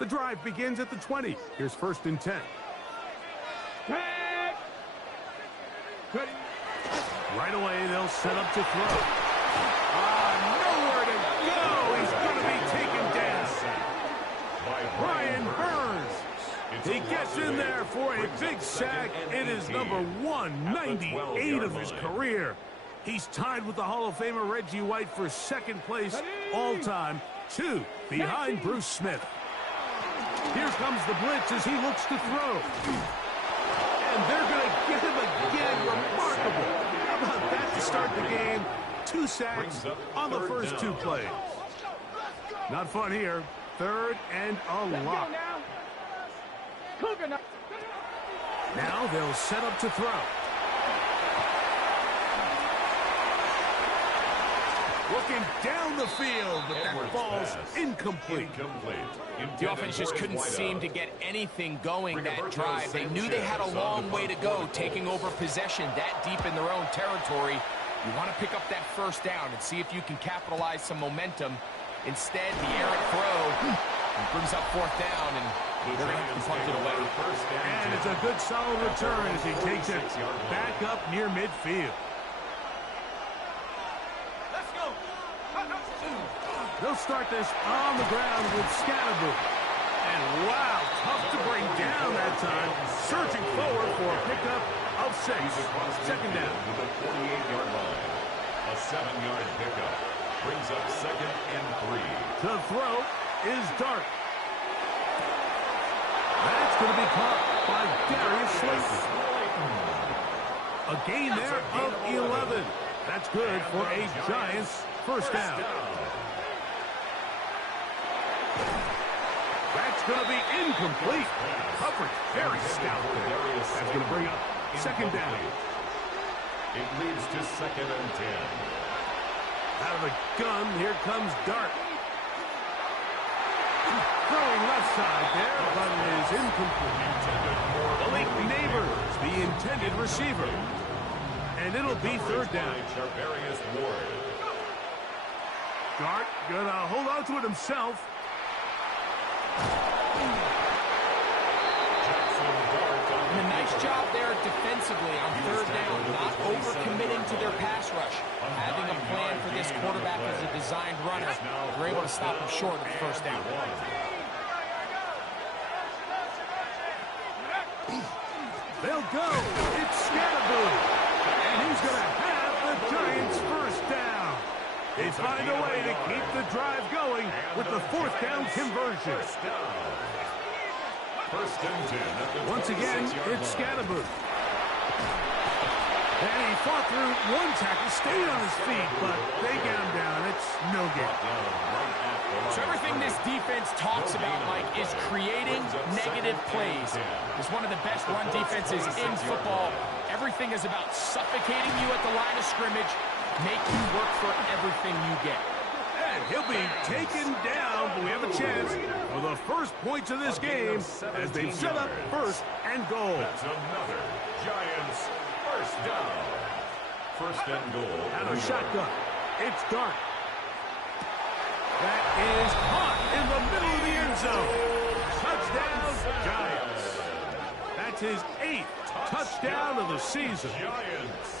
The drive begins at the 20. Here's 1st and 10. Right away, they'll set up to throw. Nowhere to go. He's going to be taken down. Brian Burns. He gets in there for a big sack. It is number 198 of his career. He's tied with the Hall of Famer Reggie White for 2nd place all-time, 2 behind Bruce Smith. Here comes the blitz as he looks to throw. And they're going to get him again. Remarkable. How about that to start the game? 2 sacks on the first 2 plays. Not fun here. 3rd and a lot. Now they'll set up to throw. Looking down the field, but that ball's incomplete. The offense just couldn't seem to get anything going that drive. They knew they had a long way to go, taking over possession that deep in their own territory. You want to pick up that 1st down and see if you can capitalize some momentum. Instead, the errant throw brings up 4th down, and they're going to have to punt it away. And it's a good solid return as he takes it back up near midfield. They'll start this on the ground with Scatterboo. And wow, tough to bring down that time. Searching forward for a pickup of 6. 2nd down. To the 48-yard line. A 7-yard pickup brings up 2nd and 3. The throw is Dart. That's going to be caught by Darius Slayton. A gain there of 11. That's good for a Giants 1st down. That's going to be incomplete. Coverage very stout there. That's going to bring up 2nd down. It leads to 2nd and 10. Out of the gun, here comes Dart. Throwing left side there, but it is incomplete. Malik Neighbors, the intended receiver. And it'll be 3rd down. Dart gonna hold on to it himself. And a nice job there defensively on 3rd down, not overcommitting to their pass rush. Having a plan for this quarterback as a designed runner, they're able to stop him short of the 1st down. They'll go. It's Scatterboo. And he's going to have the Giants 1st down. They find a way to keep the drive going with the 4th down conversion. 1st and 10. Once again, it's Scatterboo. And he fought through 1 tackle, stayed on his feet, but they get him down. It's no good. So everything this defense talks about, Mike, is creating negative plays. It's one of the best run defenses in football. Everything is about suffocating you at the line of scrimmage, make you work for everything you get. And he'll be taken down, but we have a chance for the first points of this game as they set up 1st and goal. That's another Giants 1st down. 1st and goal. Out of shotgun. It's Dart. That is caught in the middle of the end zone. Touchdown, Giants. That's his 8th touchdown of the season. Giants.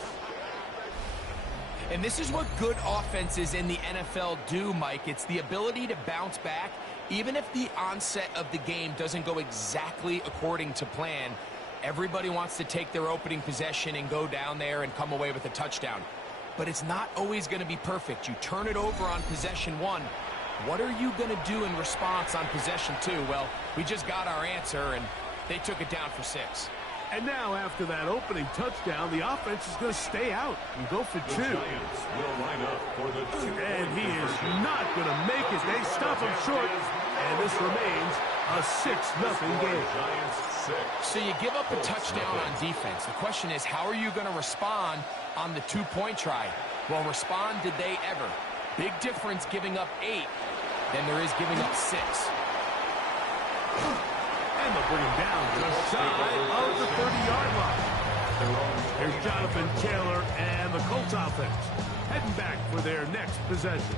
And this is what good offenses in the NFL do, Mike. It's the ability to bounce back, even if the onset of the game doesn't go exactly according to plan. Everybody wants to take their opening possession and go down there and come away with a touchdown. But it's not always going to be perfect. You turn it over on possession 1. What are you going to do in response on possession 2? Well, we just got our answer, and they took it down for 6. And now, after that opening touchdown, the offense is going to stay out and go for 2. Giants will line up for the 2. And he is not going to make it. They stop him short, and this remains a 6-0 game. Giants 6. So you give up a touchdown on defense. The question is, how are you going to respond on the 2-point try? Well, respond did they ever? Big difference giving up 8 than there is giving up 6. And they'll bring him down just shy of the 30-yard line. Here's Jonathan Taylor and the Colts offense heading back for their next possession.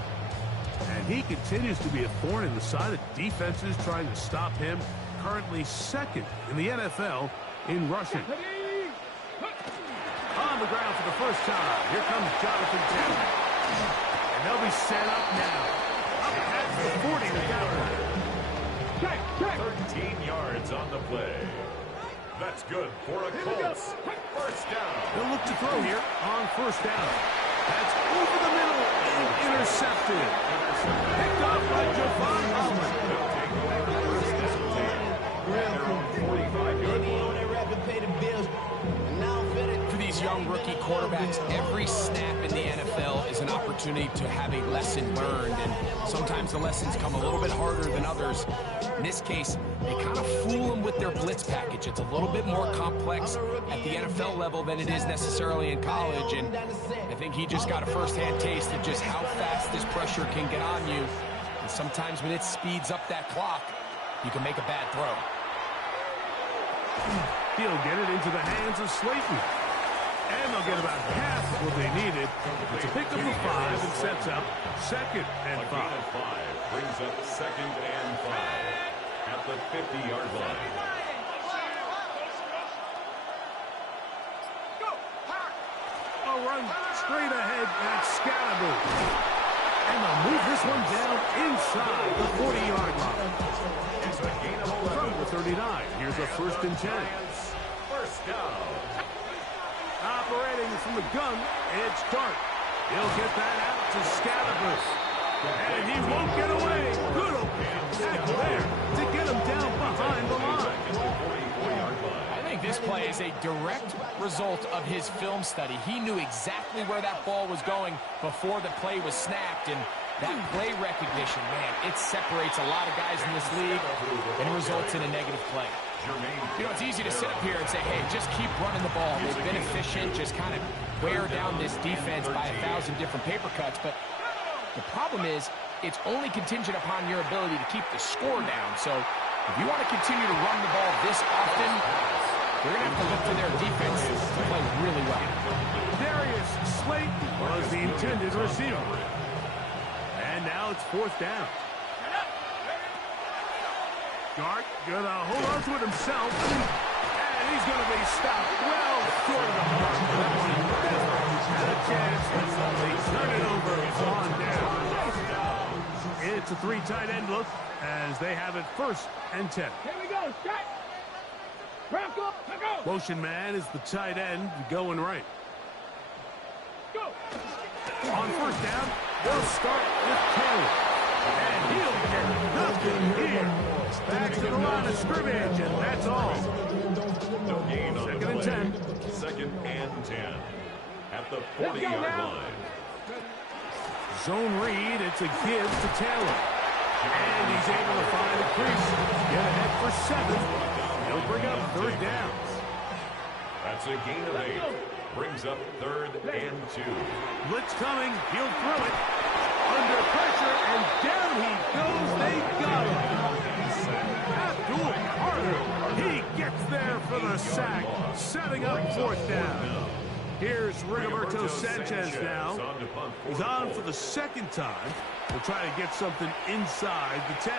And he continues to be a thorn in the side of defenses trying to stop him. Currently second in the NFL in rushing. On the ground for the first time. Here comes Jonathan Taylor. And they'll be set up now. Up past the 40 to counter. 13 yards on the play. That's good for a Colts. First down. They'll look to throw here on first down. That's over the middle and intercepted. Picked off by Javon Holland. They'll take over first and 10. At their own 45-yard line. For these young rookie quarterbacks, every snap in the NFL is an opportunity to have a lesson learned, and sometimes the lessons come a little bit harder than others. In this case, they kind of fool them with their blitz package. It's a little bit more complex at the NFL level than it is necessarily in college, and I think he just got a first-hand taste of just how fast this pressure can get on you. And sometimes when it speeds up that clock, you can make a bad throw. He'll get it into the hands of Slayton. And they'll get about half of what they needed. It's a pickup of 5 and sets up second and 5. A gain of 5 brings up second and 5 at the 50-yard line. A run straight ahead at Scalaboo. And they'll move this one down inside the 40-yard line. It's a gain of 11. From the 39, here's a first and 10. First down. Operating from the gun, it's Dart. He'll get that out to Scalaboo. And he won't get away. Good open tackle there to get him down behind the line. I think this play is a direct result of his film study. He knew exactly where that ball was going before the play was snapped, and that play recognition, man, it separates a lot of guys in this league, and it results in a negative play. You know, it's easy to sit up here and say, hey, just keep running the ball. They've been efficient, just kind of wear down this defense by 1,000 different paper cuts. But the problem is, it's only contingent upon your ability to keep the score down. So if you want to continue to run the ball this often, you're going to have to look to their defense to play really well. Darius Slayton was the intended receiver. And now it's fourth down. Dart gonna hold on to it himself, and he's gonna be stopped well short of the mark. Had a chance, but they turn it over on down. It's a 3 tight end look as they have it first and 10. Here we go, strike. Go. Motion man is the tight end going right. Go. On first down, they'll start with Taylor. And he'll get nothing here. Back to the line of scrimmage, and that's all. No gain on Second the and play. 10. Second and 10 at the 40-yard line. Zone read, it's a give to Taylor. And he's able to find a crease. Get ahead for 7. He'll bring up third downs. That's a gain of 8. Brings up third and 2. Blitz coming, he'll throw it. Under pressure, and down he goes. They got him. Abdul Carter, he gets there for the sack, setting up fourth down. Here's Rigoberto Sanchez now. He's on for the second time. We'll try to get something inside the 10.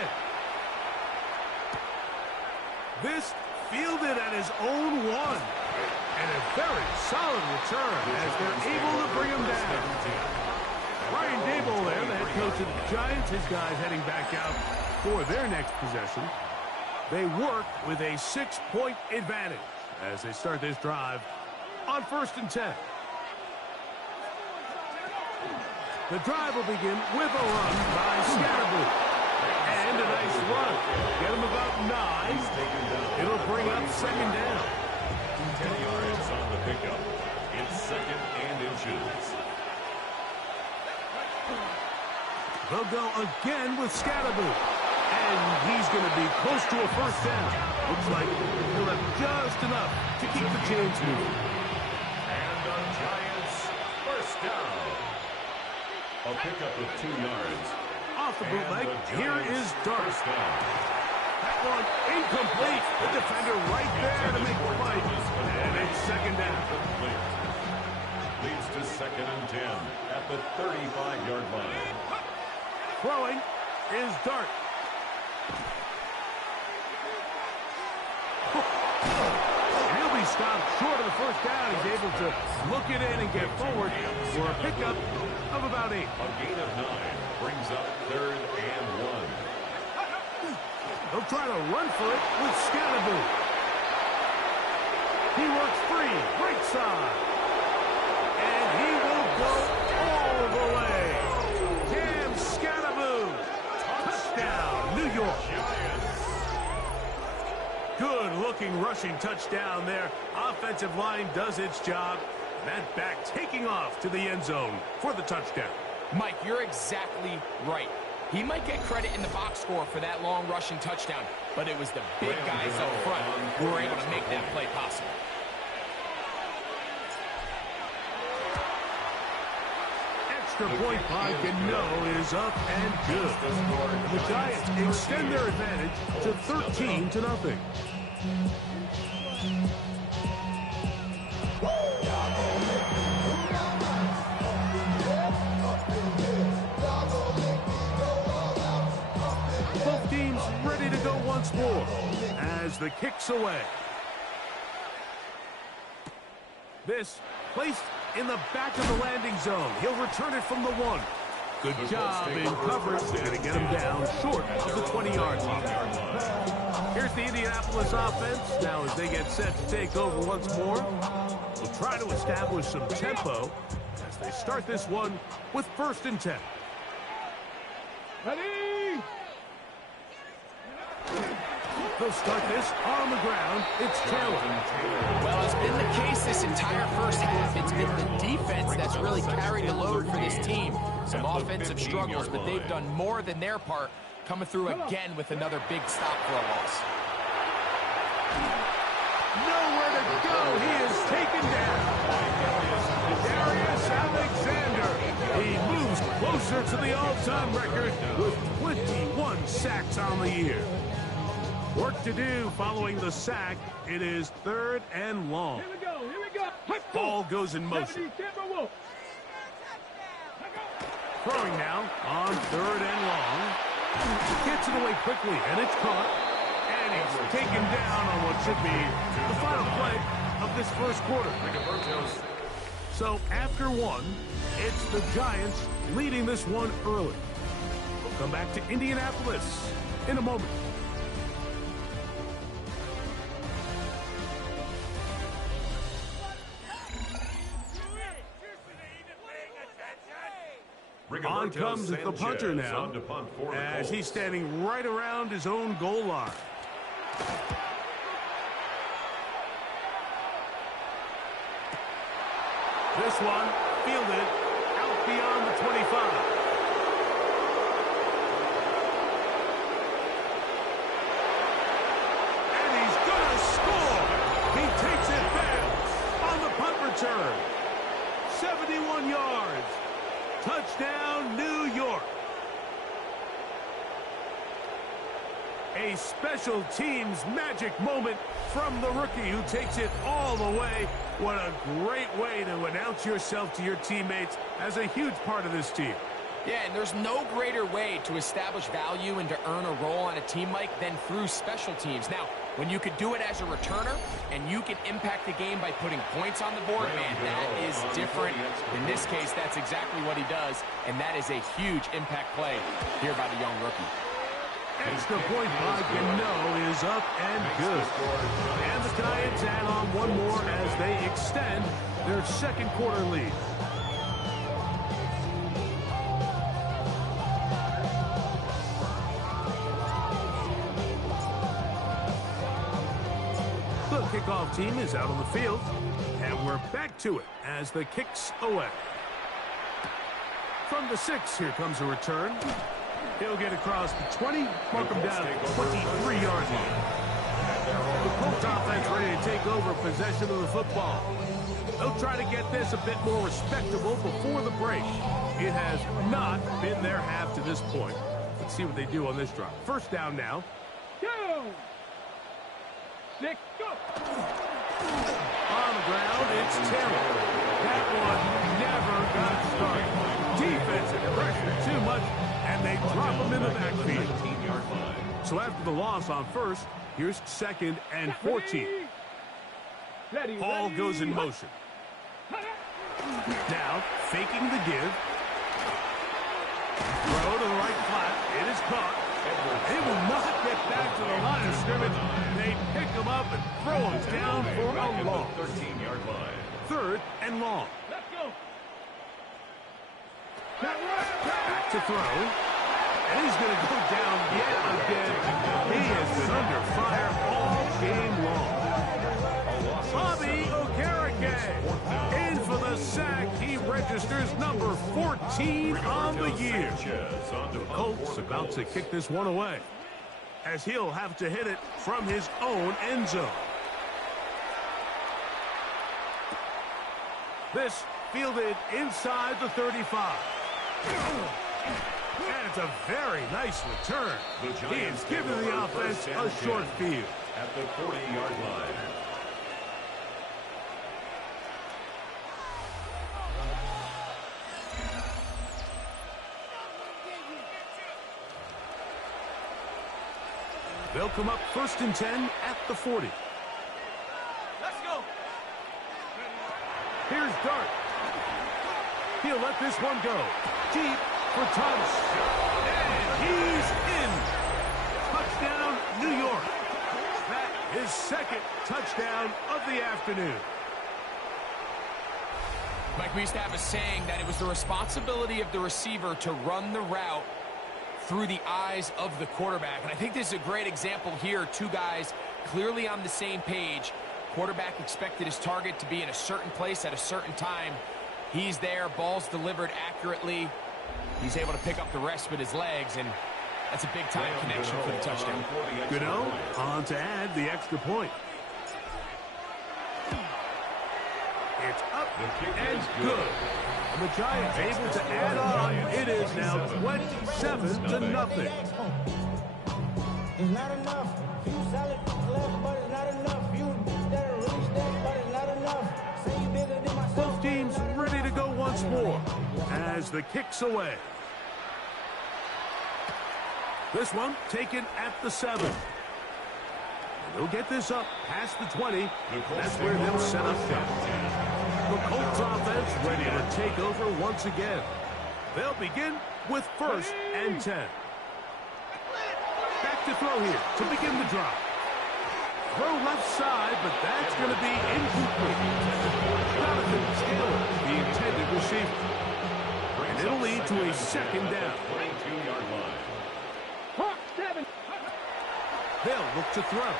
This fielded at his own 1. And a very solid return as they're able to bring him down. Brian Daboll there, the head coach of the Giants. His guys heading back out for their next possession. They work with a 6-point advantage as they start this drive on first and 10. The drive will begin with a run by Scalaboo. And a nice run. Get him about 9. It'll bring up second down. 10 yards on the pickup. It's second and inches. They'll go again with Scalaboo. And he's going to be close to a first down. Looks like he'll have just enough to keep the chains moving. And the Giants first down. A pickup of 2 yards. Off the bootleg, here is Dart. First down. That one incomplete. The defender right there to make the fight. And it's second down. Complete. Leads to second and 10 at the 35-yard line. Throwing fourth down, he's able to look it in and get forward for a pickup of about 8. A gain of 9 brings up 3rd and 1. They'll try to run for it with Scatterbo. He works free, right side. And he will go all the way. Cam Scatterbo. Touchdown, New York. Good-looking rushing touchdown there. Offensive line does its job. That back taking off to the end zone for the touchdown. Mike, you're exactly right. He might get credit in the box score for that long rushing touchdown, but it was the big guys up front who were able to make that play possible. Extra point by Gano is up and good. And the Giants extend their advantage to 13-0. Both teams ready to go once more as the kick's away. This placed in the back of the landing zone. He'll return it from the 1. Good job in coverage. They're going to get him down short of the 20-yard line. Here's the Indianapolis offense. Now as they get set to take over once more, they'll try to establish some tempo as they start this one with 1st and 10. Ready? They'll start this on the ground. It's Taylor. Well, it's been the case this entire first half. It's been the defense that's really carried the load for this team. Some offensive struggles, but they've done more than their part, coming through again with another big stop for a loss. Nowhere to go. He is taken down. Darius Alexander. He moves closer to the all-time record with 21 sacks on the year. Work to do following the sack. It is 3rd and long. Here we go. Here we go. Ball goes in motion. Throwing now on 3rd and long. Gets it away quickly, and it's caught. And he's taken down on what should be the final play of this first quarter. So after 1, it's the Giants leading this one early. We'll come back to Indianapolis in a moment. On comes the punter now, as he's standing right around his own goal line. This one fielded out beyond the 25. And he's gonna score! He takes it back on the punt return. 71 yards. Touchdown, New York. A special teams magic moment from the rookie who takes it all the way. What a great way to announce yourself to your teammates as a huge part of this team. Yeah, and there's no greater way to establish value and to earn a role on a team like than through special teams. Now, when you could do it as a returner and you can impact the game by putting points on the board, man, that is different. In this case, that's exactly what he does, and that is a huge impact play here by the young rookie. Extra point by Gano is up and good. And the Giants add on one more as they extend their second quarter lead. The kickoff team is out on the field, and we're back to it as the kick's away. From the 6, here comes a return. He'll get across the 20, mark him down at the 23-yard line. The Colts offense ready to take over possession of the football. They'll try to get this a bit more respectable before the break. It has not been their half to this point. Let's see what they do on this drive. First down now. Go! 6, go! On the ground, it's Taylor. That one never got started. Defensive pressure too much, and they drop him in the backfield. So after the loss on first, here's 2nd and 14. Ball goes in motion. Now, faking the give. Throw to the right flat. It is caught. They will not get back to the line of scrimmage. They pick him up and throw him down for a loss. 13-yard line. 3rd and long. Let's go. Back to throw. And he's going to go down yet again. He has been under fire all game long. Bobby Okereke in for the sack. He registers number 14 on the year. The Colts about to kick this one away, as he'll have to hit it from his own end zone. This fielded inside the 35. And it's a very nice return. He has given the offense a short field. At the 40-yard line. They'll come up 1st and 10 at the 40. Let's go. Here's Dart. He'll let this one go. Deep for Thomas. And he's in. Touchdown, New York. That is 2nd touchdown of the afternoon. Mike, we used to have a saying that it was the responsibility of the receiver to run the route through the eyes of the quarterback. And I think this is a great example here. Two guys clearly on the same page. Quarterback expected his target to be in a certain place at a certain time. He's there, ball's delivered accurately. He's able to pick up the rest with his legs, and that's a big-time connection for the touchdown. Gano on to add the extra point. It's up and good. And the Giants able to add on. It is now 27-0. It's not enough. You solid left, but it's not enough. You that really step, but it's not enough. Say you bigger than myself. Both teams ready to go once more as the kick's away. This one taken at the 7. And they'll get this up past the 20. That's where they'll set up shop. The Colts offense ready to take over once again. They'll begin with 1st and 10. Back to throw here to begin the drive. Throw left side, but that's going to be incomplete. Jonathan Taylor, the intended receiver. And it'll lead to a 2nd down. 22-yard line. Hawk 7. They'll look to throw.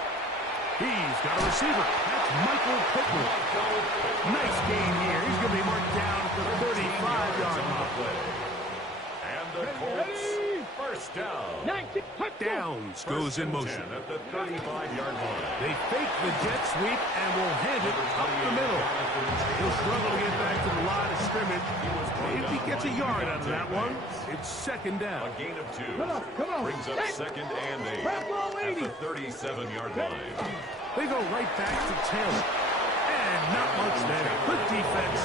He's got a receiver. That's Michael Pittman. Nice gain here. He's going to be marked down at the 35-yard line. And the Colts, 1st down. 19. Downs goes in motion. At the 35-yard line. They fake the jet sweep and will hand it up the middle. He'll struggle to get back to the line of scrimmage. If he gets a yard out of that one, it's 2nd down. A gain of 2. Come on. Brings up 2nd and 8 at the 37-yard line. They go right back to Taylor. And not much there. Good defense.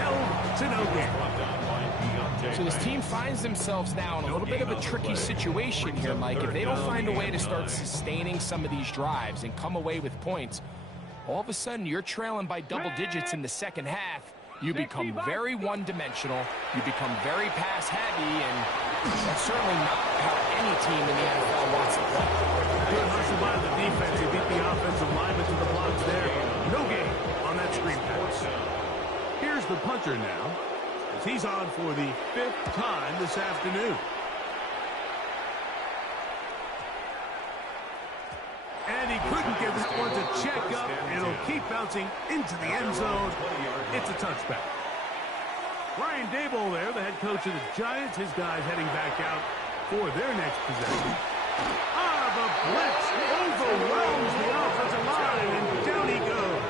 Held to no gain. So this team finds themselves now in a little bit of a tricky situation here, Mike. If they don't find a way to start sustaining some of these drives and come away with points, all of a sudden you're trailing by double digits in the 2nd half. You become very one-dimensional. You become very pass-heavy, and that's certainly not how any team in the NFL wants to play. Good hustle by the defense. He beat the offensive lineman to the blocks there. No gain on that screen pass. Here's the punter now, as he's on for the 5th time this afternoon. And he couldn't get that one to check up. It'll keep bouncing into the end zone. It's a touchback. Brian Daboll there, the head coach of the Giants. His guys heading back out for their next possession. The blitz overwhelms the offensive line, and down he goes.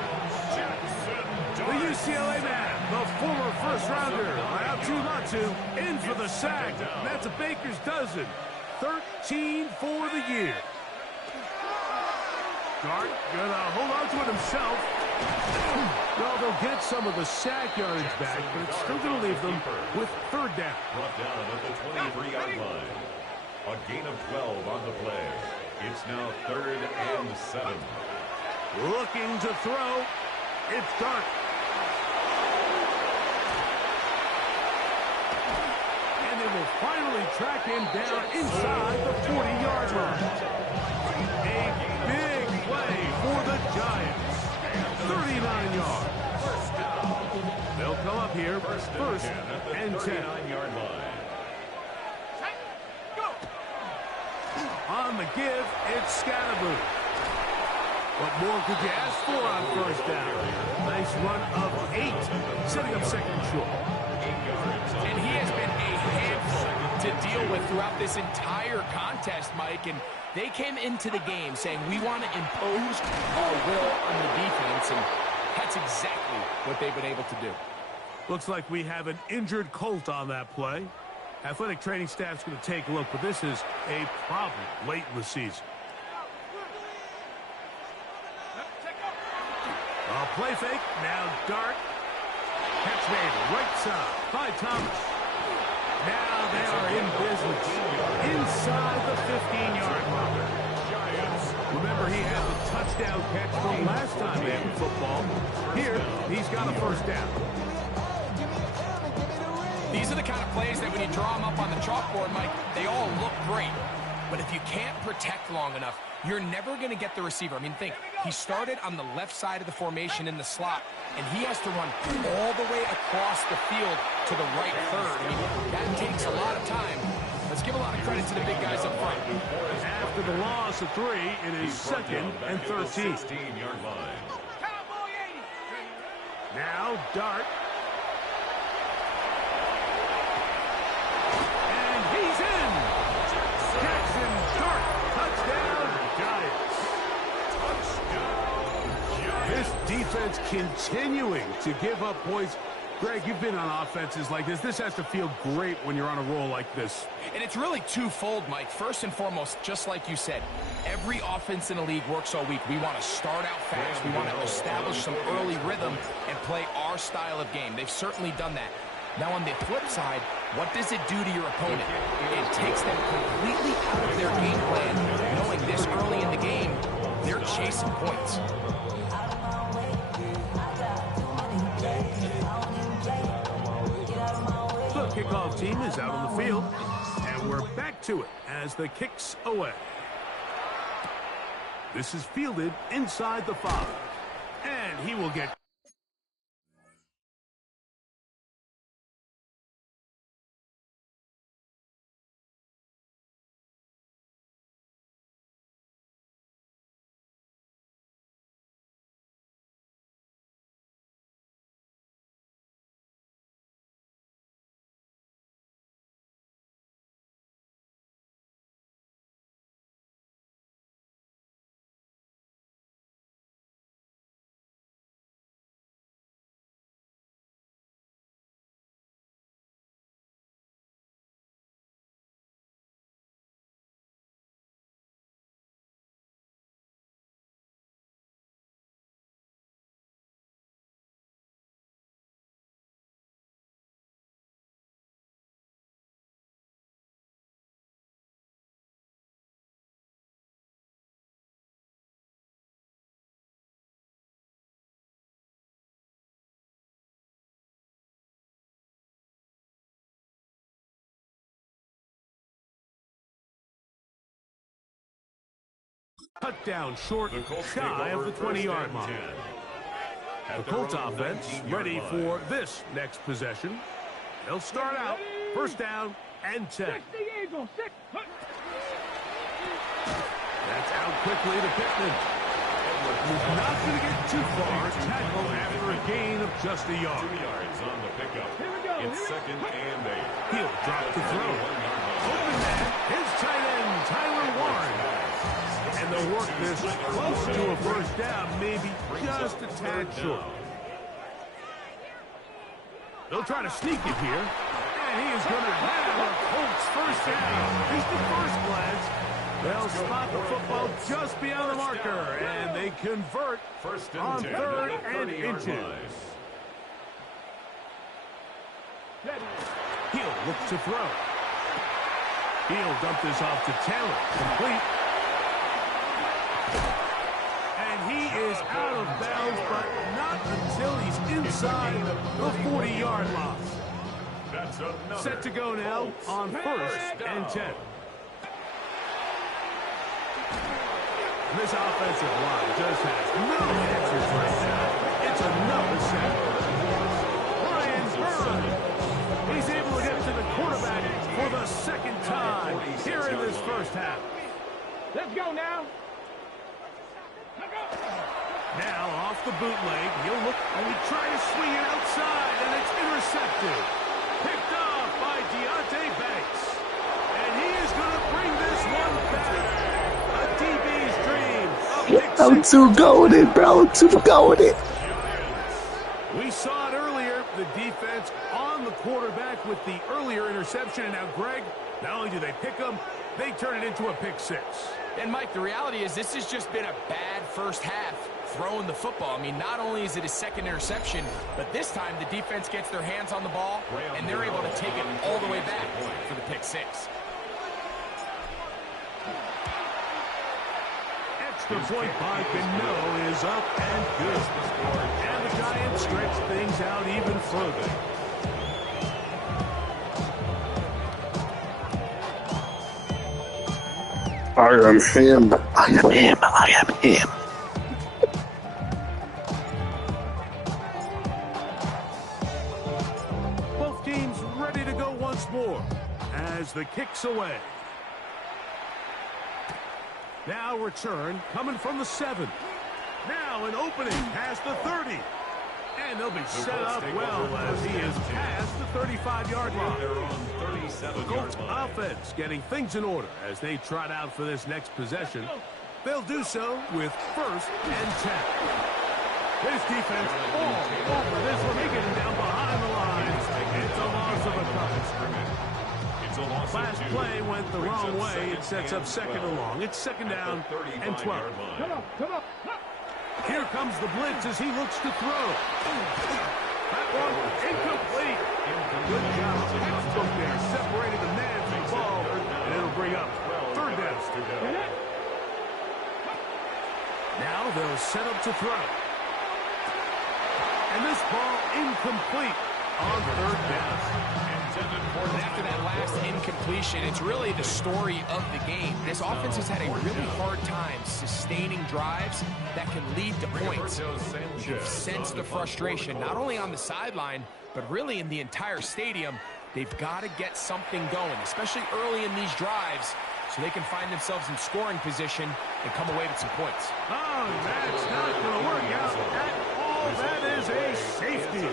The UCLA man, the former first-rounder, Latu, in for the sack. That's a baker's dozen. 13 for the year. Dart gonna hold on to it himself. Well, they'll get some of the sack yardage back, but it's still gonna leave them with 3rd down. Brought down at the 23-yard line. A gain of 12 on the play. It's now 3rd and 7. Looking to throw. It's Dart. And they will finally track him down inside the 40-yard line. A big play for the Giants. 39 yards. They'll come up here first and 10. 39-yard line. On the give, it's Scatterboo. What more could you ask for on first down? Nice run of 8, setting up second and short. And he has been a handful to deal with throughout this entire contest, Mike. And they came into the game saying, we want to impose our will on the defense. And that's exactly what they've been able to do. Looks like we have an injured Colt on that play. Athletic training staff's going to take a look, but this is a problem late in the season. A play fake, now Dart. Catch made right side by Thomas. Now they are in business inside the 15-yard line. Remember, he had the touchdown catch from last time they had football. Here, he's got a first down. These are the kind of plays that when you draw them up on the chalkboard, Mike, they all look great. But if you can't protect long enough, you're never going to get the receiver. I mean, think, he started on the left side of the formation in the slot, and he has to run all the way across the field to the right third. I mean, that takes a lot of time. Let's give a lot of credit to the big guys up front. After the loss of 3, it is second and 13. 16-yard line. Now Dart. He's in! Jackson Dart, touchdown, Giants. Touchdown, Giants. This defense continuing to give up points. Greg, you've been on offenses like this. This has to feel great when you're on a roll like this. And it's really twofold, Mike. First and foremost, just like you said, every offense in the league works all week. We want to start out fast. We want to establish some early rhythm and play our style of game. They've certainly done that. Now, on the flip side, what does it do to your opponent? It takes them completely out of their game plan, knowing this early in the game, they're chasing points. The kickoff team is out on the field, and we're back to it as the kick's away. This is fielded inside the 5, and he will get... Cut down short, shy of the 20-yard line. The Colts offense ready for this next possession. They'll start out first down and 10. That's out quickly to Pittman. He's not going to get too far. Tackle after a gain of just a yard. 2 yards on the pickup. It's second and 8. He'll drop the throw. Open man, his tight end, Tyler Warren. And they'll work this close to a first down, maybe just a tad short. They'll try to sneak it here. And he is going to have a Colts first down. Just the first glance. They'll spot the football just beyond the marker. And they convert First and on 10, 3rd and 30-yard inches. line. He'll look to throw. He'll dump this off to Taylor. Complete. And he is is out of bounds, but not until he's inside the 40-yard line. Set to go now on 1st and 10. This offensive line just has no answers right now. It's another sack. Brian Burns. He's able to get to the quarterback for the 2nd time here in this first half. Let's go now. Now off the bootleg, he'll look and he try to swing it outside, and it's intercepted. Picked off by Deontay Banks. And he is going to bring this one back. A DB's dream. I'm too goated, bro. I'm too goated. We saw it earlier, the defense on the quarterback with the earlier interception. And now, Greg, not only do they pick him, they turn it into a pick 6. And, Mike, the reality is this has just been a bad first half throwing the football. I mean, not only is it a 2nd interception, but this time the defense gets their hands on the ball, and they're able to take it all the way back for the pick 6. Extra point by Gano is up and good. And the Giants stretch things out even further. I am him. I am him. I am him. Both teams ready to go once more as the kick's away. Now return coming from the 7. Now an opening past the 30. And they'll be set up well as he is past the 35-yard line. The Colts offense getting things in order as they trot out for this next possession. They'll do so with 1st and 10. This defense all over this one. They get him down behind the line. It's a loss of a couple. Last play went the wrong way. It sets up 2nd and long. It's 2nd down and 12. Come on. Here comes the blitz as he looks to throw. That one incomplete. Good job. Up there, separating the man from the ball, and it'll bring up 3rd down. Now they'll set up to throw. And this ball incomplete on 3rd down. And after that last incompletion, it's really the story of the game. This offense has had a really hard time sustaining drives that can lead to points. You've sensed the frustration, not only on the sideline, but really in the entire stadium. They've got to get something going, especially early in these drives, so they can find themselves in scoring position and come away with some points. Oh, that's not going to work out at all. That is a safety.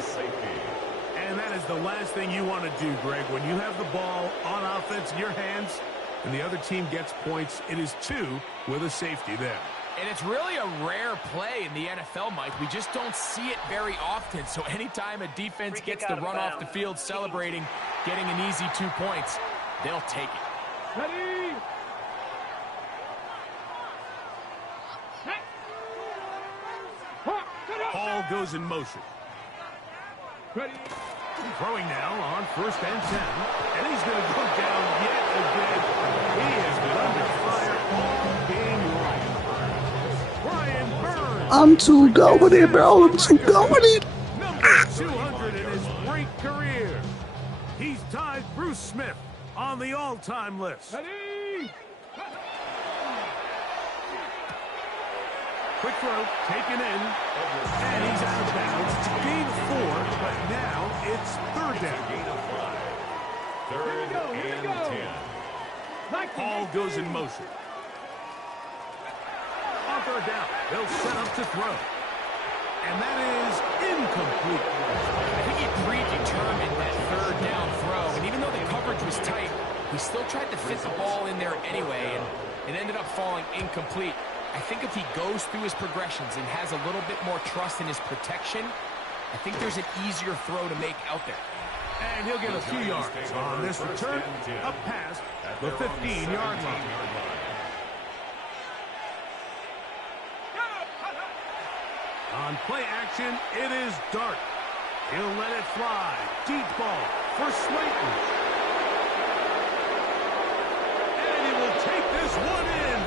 And that is the last thing you want to do, Greg. When you have the ball on offense in your hands and the other team gets points, it is 2 with a safety there. And it's really a rare play in the NFL, Mike. We just don't see it very often. So anytime a defense gets to run off the field celebrating, getting an easy 2 points, they'll take it. Ready? Ball goes in motion. Ready? Throwing now on 1st and 10. And he's going to go down yet again. He has been under fire all game long. Brian Burns. I'm too goated, bro. I'm too goated. Number 200 in his great career. He's tied Bruce Smith on the all-time list. Ready? Quick throw, taken in, and he's out of bounds. Gain 4, but now it's 3rd down. Gain of 5. 3rd and 10. Ball goes in motion. On 3rd down, they'll set up to throw. And that is incomplete. I think he predetermined that 3rd down throw, and even though the coverage was tight, he still tried to fit the ball in there anyway, and it ended up falling incomplete. I think if he goes through his progressions and has a little bit more trust in his protection, I think there's an easier throw to make out there. And he'll get a few yards on this return, up past the 15-yard line. On play action, it is Dart. He'll let it fly. Deep ball for Slayton. And he will take this one in.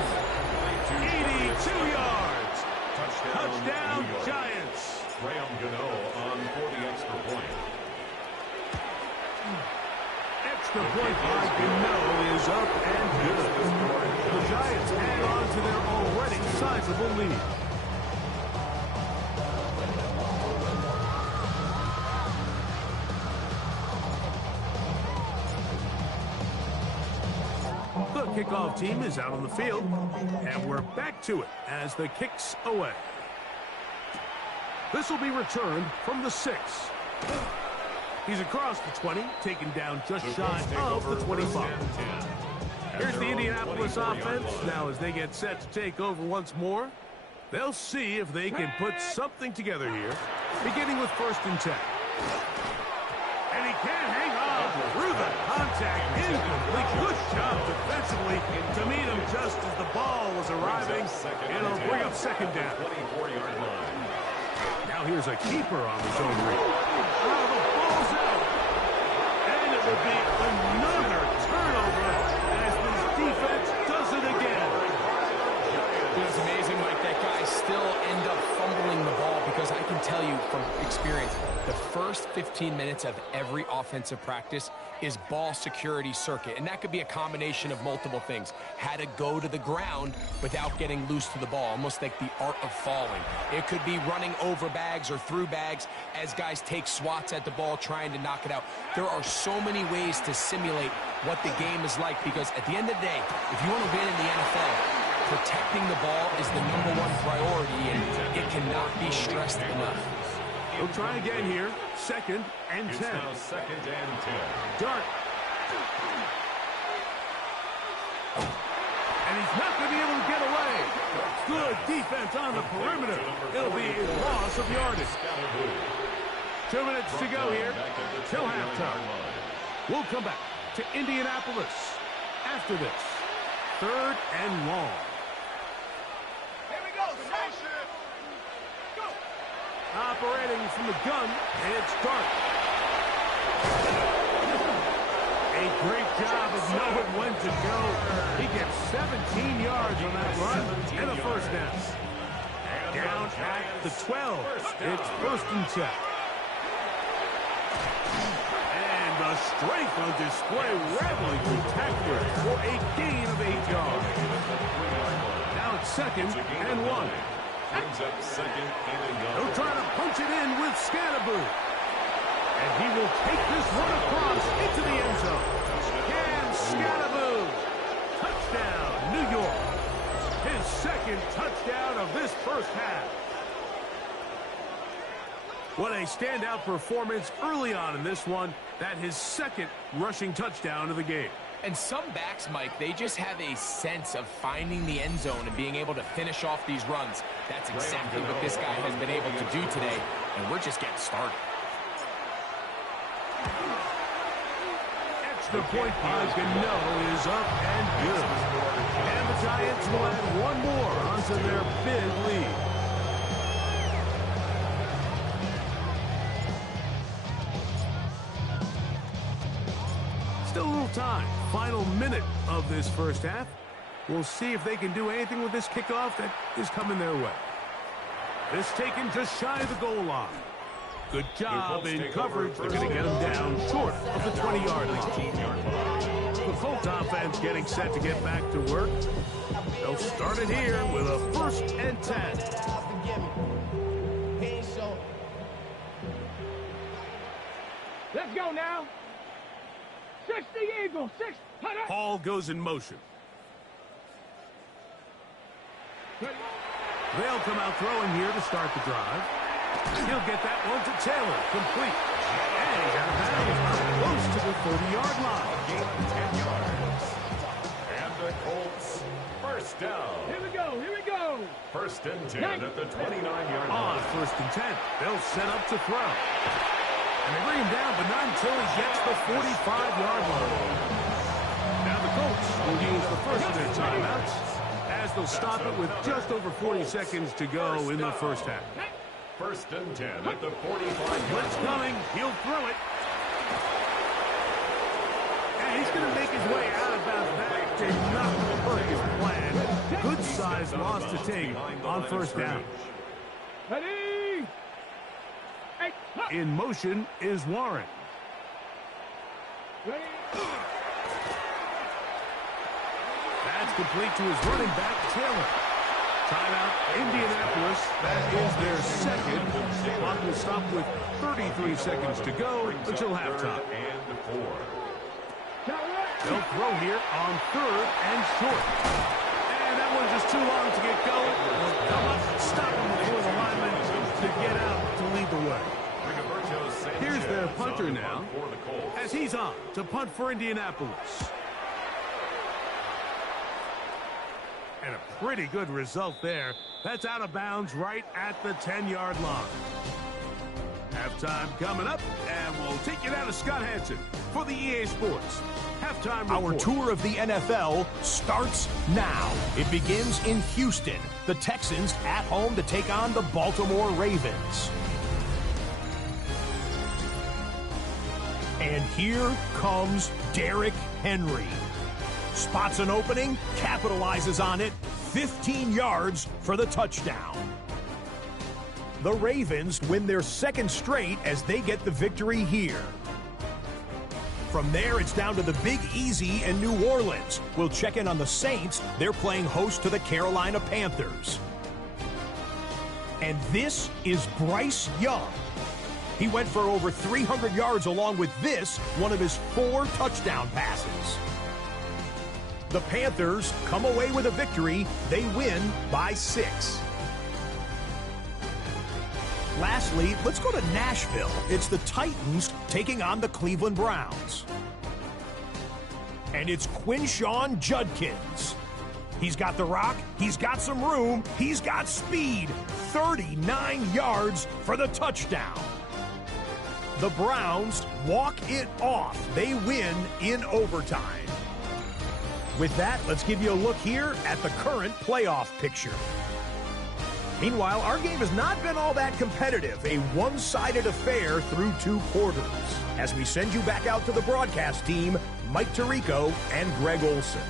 82 yards. Touchdown, Giants. Graham Gano on for the extra point. Extra point by Gano is up and good. The Giants hang on to their already sizable lead. The kickoff team is out on the field, and we're back to it as the kick's away. This will be returned from the 6. He's across the 20, taken down just shy of the 25. Here's the Indianapolis offense. Now as they get set to take over once more, they'll see if they can put something together here, beginning with 1st and 10. And he can't hang on through the contact. Incomplete. Good job defensively to meet him just as the ball was arriving. It'll bring up 2nd down. 24-yard line. Now here's a keeper on the zone read. Oh, the ball's out. And it will be another turnover as this defense does it again. It's amazing, Mike, that guys still end up fumbling the ball because I can tell you from experience, the first 15 minutes of every offensive practice is ball security circuit. And that could be a combination of multiple things. How to go to the ground without getting loose to the ball, almost like the art of falling. It could be running over bags or through bags as guys take swats at the ball trying to knock it out. There are so many ways to simulate what the game is like because at the end of the day, if you want to win in the NFL, protecting the ball is the #1 priority, and it cannot be stressed enough. We'll try again here. 2nd and 10. It's now 2nd and 10. Dart. And he's not going to be able to get away. Good defense on the perimeter. It'll be a loss of yardage. 2 minutes to go here till halftime. We'll come back to Indianapolis after this. 3rd and long. Operating from the gun, it's Dart. A great job of knowing when to go. He gets 17 yards on that run and a 1st down. Down at the 12. It's 1st and 10. And the strength on display, rattling through tacklers for a gain of 8 yards. Now it's 2nd and 1. Brings up 2nd and He'll try to punch it in with Scannaboo. And he will take this one across into the end zone. And Scannaboo. Touchdown, New York. His 2nd touchdown of this 1st half. What a standout performance early on in this one. That his 2nd rushing touchdown of the game. And some backs, Mike, they just have a sense of finding the end zone and being able to finish off these runs. That's exactly what this guy has been able to do today, and we're just getting started. Extra point by Gano is up and good. And the Giants will add one more onto their big lead. Still a little time. Final minute of this 1st half. We'll see if they can do anything with this kickoff that is coming their way. This taken just shy of the goal line. Good job in coverage. They're going to get him down short of the 20-yard line. The Colts offense getting set to get back to work. They'll start it here with a 1st and 10. Let's go now. 60 Eagles. 6. Hall goes in motion. They'll come out throwing here to start the drive. He'll get that one to Taylor. Complete. And he's out of bounds. Close to the 30-yard line. Gain of 10 yards. And the Colts, 1st down. Here we go. Here we go. 1st and 10 at the 29-yard On line. 1st and 10. They'll set up to throw. And they bring him down, but not until he gets the 45-yard line. Now the Colts will use the first of their timeouts as they'll stop it with just over 40 seconds to go in the 1st half. 1st and 10 at the 45-yard Blitz line. coming. He'll throw it. And he's going to make his way out of bounds. That did not hurt his plan. Good size loss to take on first down. Ready? In motion is Warren. Ready? That's complete to his running back, Taylor. Timeout, Indianapolis. That is their second. The clock will stop with 33 seconds to go until halftime. They'll throw here on third and short. And that one's just too long to get going. They'll come up, stop him before the lineman to get out to lead the way. Here's their punter now, as he's on to punt for Indianapolis. And a pretty good result there. That's out of bounds right at the 10-yard line. Halftime coming up, and we'll take you down to Scott Hansen for the EA Sports Halftime Report. Our tour of the NFL starts now. It begins in Houston. The Texans at home to take on the Baltimore Ravens. And here comes Derrick Henry. Spots an opening, capitalizes on it, 15 yards for the touchdown. The Ravens win their second straight as they get the victory here. From there, it's down to the Big Easy in New Orleans. We'll check in on the Saints. They're playing host to the Carolina Panthers. And this is Bryce Young. He went for over 300 yards along with this, one of his 4 touchdown passes. The Panthers come away with a victory. They win by 6. Lastly, let's go to Nashville. It's the Titans taking on the Cleveland Browns. And it's Quinshawn Judkins. He's got the rock, he's got some room, he's got speed. 39 yards for the touchdown. The Browns walk it off. They win in overtime. With that, let's give you a look here at the current playoff picture. Meanwhile, our game has not been all that competitive, a one-sided affair through 2 quarters. As we send you back out to the broadcast team, Mike Tirico and Greg Olson.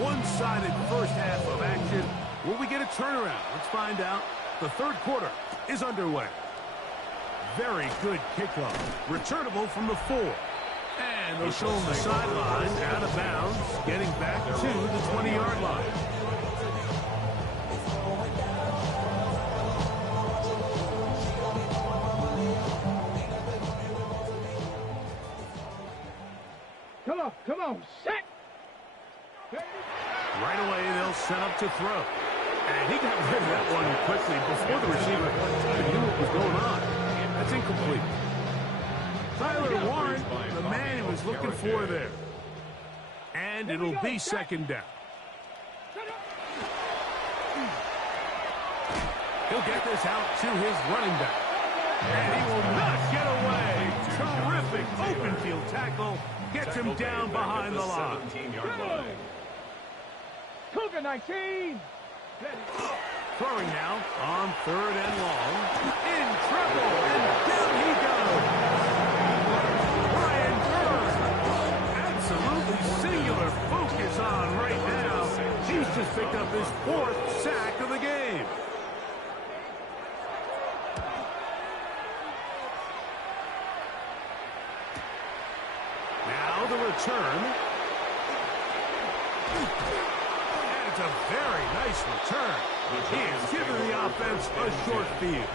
One-sided first half of action. Will we get a turnaround? Let's find out. The third quarter is underway. Very good kickoff. Returnable from the 4. And they'll show him the sideline, out of bounds, getting back to the 20-yard line. Come on, set! Right away, they'll set up to throw. And he got rid of that one quickly before the receiver knew what was going on. That's incomplete. Tyler Warren, the man he was looking for there. And it'll be second down. He'll get this out to his running back. And he will not get away. Terrific open field tackle. Gets him down behind the line. Cougar 19. Throwing now on third and long. In trouble. And down he goes. Brian Burns. Absolutely singular focus on right now. He's just picked up his 4th sack of the game. Now the return. And it's a very nice return. He has given the offense a short field.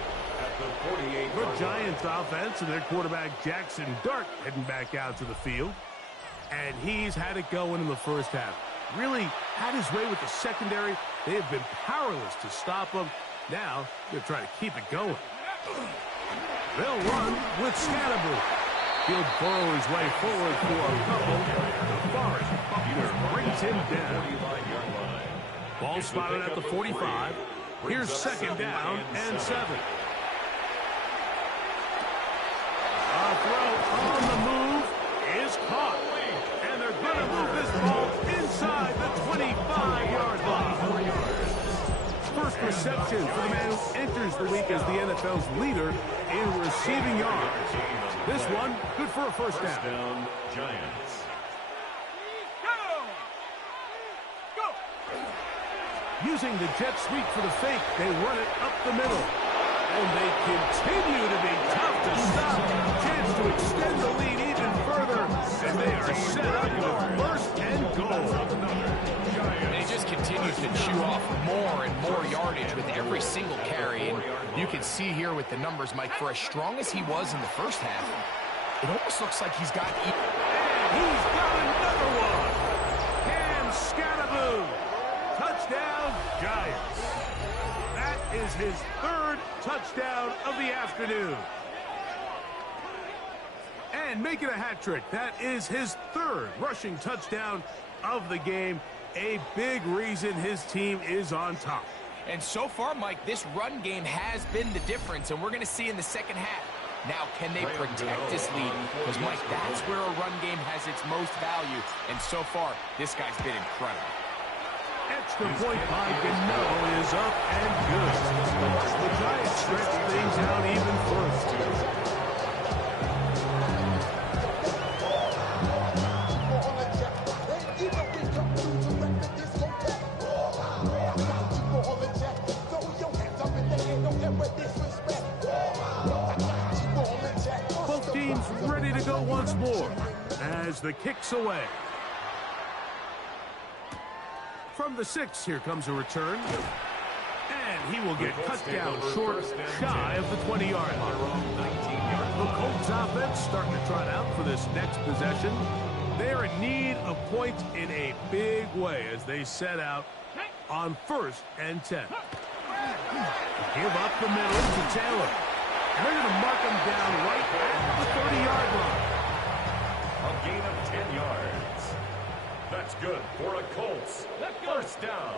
The Giants offense and their quarterback Jackson Dart heading back out to the field. And he's had it going in the first half. Really had his way with the secondary. They have been powerless to stop him. Now they're trying to keep it going. They'll run with Scatterboo. He'll burrow his way forward for a couple. The Forest Buckner brings him down. Ball spotted at the 45. Here's second down and 7. A throw on the move is streak as the NFL's leader in receiving yards. This one, good for a first down. First down, Giants. Using the jet sweep for the fake, they run it up the middle. And they continue to be tough to stop. Chance to extend the lead even further. And they are set up with first and goal. And he just continues to chew off more and more yardage with every single carry. And you can see here with the numbers, Mike, for as strong as he was in the first half, it almost looks like he's got... And he's got another one. And Scattaboo. Touchdown, Giants. That is his third touchdown of the afternoon. And making a hat trick. That is his third rushing touchdown of the game. A big reason his team is on top. And so far, Mike, this run game has been the difference, and we're going to see in the second half. Now, can they protect this lead? Because, Mike, that's where a run game has its most value. And so far, this guy's been incredible. Extra point by Gano is up and good. The Giants stretch things out even further. Both teams ready to go once more as the kick's away. From the 6, here comes a return. And he will get cut down short, shy of the 20-yard line. The Colts offense starting to trot out for this next possession. They're in need of points in a big way as they set out on 1st and 10. Give up the middle to Taylor. And they're going to mark him down right at the 30-yard line. A gain of 10 yards. That's good for a Colts. First down.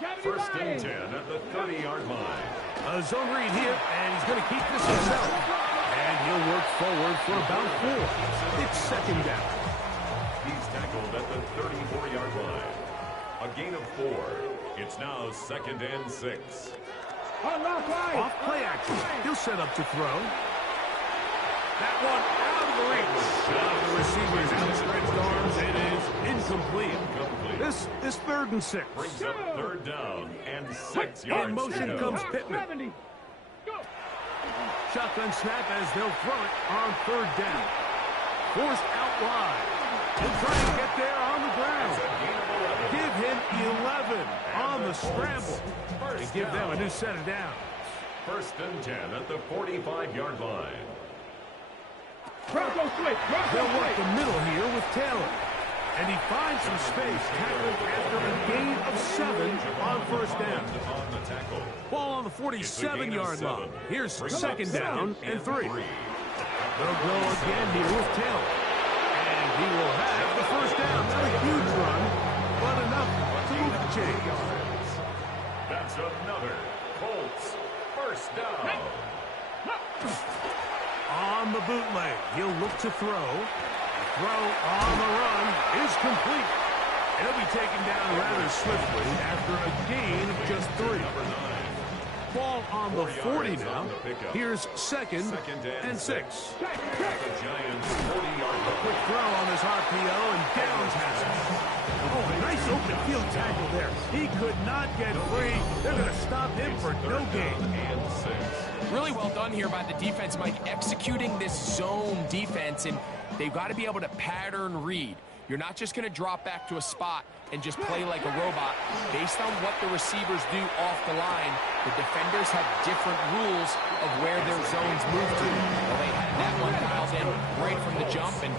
1st and 10 at the 30-yard line. A zone read here, and he's going to keep this himself. And he'll work forward for about 4. It's 2nd down. He's tackled at the 34-yard line. A gain of 4. It's now 2nd and 6. Off play action. He'll set up to throw. That one out of the reach of the receiver's outstretched arms. It is incomplete. This 3rd and 6. Brings up 3rd down and 6 yards. In motion comes Pittman. Shotgun snap as they'll throw it on 3rd down. Forced out wide. He'll try to get there on the ground. Give him 11 on the scramble. And give them a new set of downs. 1st and 10 at the 45-yard line. They'll work the middle here with Taylor. And he finds some space, tackled after a gain of 7 on 1st down. Ball on the 47-yard line. Here's 2nd down and 3. They'll go again here with Taylor. And he will have the 1st down. Not a huge run, but enough to move the chains. That's another Colts 1st down. On the bootleg, he'll look to throw. Throw on the run is complete. He'll be taken down rather swiftly after a gain of just 3. Ball on the 40 now. Here's 2nd and 6. A quick throw on this RPO, and Downs has it. Oh, a nice open field tackle there. He could not get free. They're going to stop him for no gain. Really well done here by the defense, Mike, executing this zone defense, and they've got to be able to pattern read. You're not just going to drop back to a spot and just play like a robot. Based on what the receivers do off the line, the defenders have different rules of where their zones move to. Well, they had that one dialed in right from the jump, and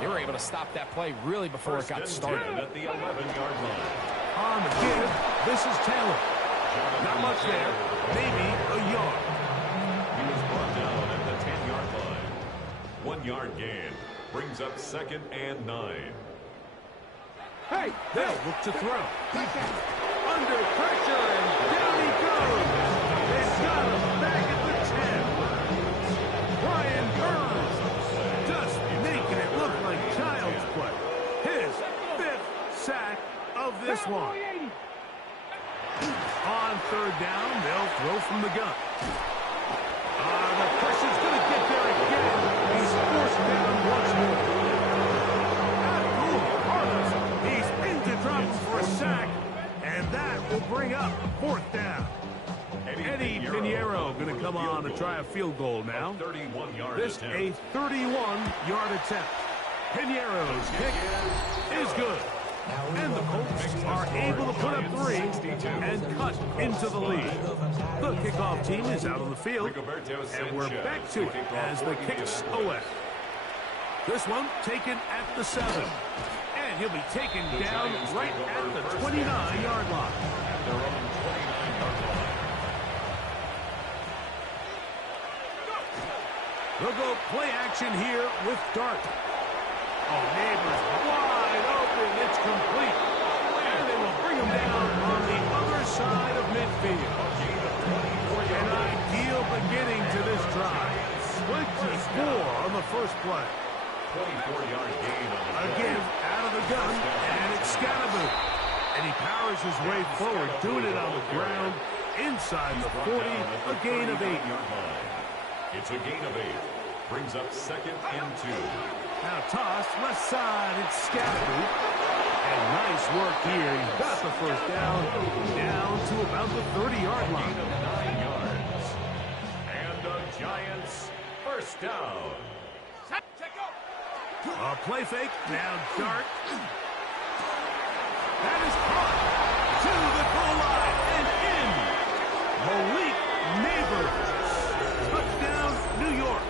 they were able to stop that play really before it got started. At the 11-yard line. On the give, this is Taylor. Not much there, maybe a yard. He was brought down at the 10-yard line. 1-yard gain brings up 2nd and 9. Hey, they'll look to throw. Under pressure, and down he goes. They've got him back at the 10. Brian Burns just making it look like child's play. His 5th sack of this one. On 3rd down, they'll throw from the gun. The pressure's going to get there again. He's forced down once more. He's into drop for a sack, and that will bring up 4th down. Eddie Pinheiro going to come on to try a field goal now. This a 31-yard attempt. Pinheiro's kick is good. And the Colts are able to put up 3 and cut into the lead. The kickoff team is out on the field, and we're back to it as the kick's away. This one taken at the 7. And he'll be taken down right at the 29-yard line. They'll go play action here with Dart. Oh, Neighbors wide open. It's complete. And they will bring him down on the other side of midfield. An ideal beginning to this drive. 24 on the first play. 24-yard gain. Again, out of the gun, and it's Scatterboot. And he powers his way forward, doing it on the ground, inside the 40, a gain of 8. It's a gain of 8. Brings up 2nd and 2. Now tossed, left side, it's Scatterboot. And nice work here. He got the first down to about the 30-yard line. Gain of 9 yards. And the Giants first down. A play fake, now Dart. That is caught to the goal line and in. Malik Neighbors. Touchdown, New York.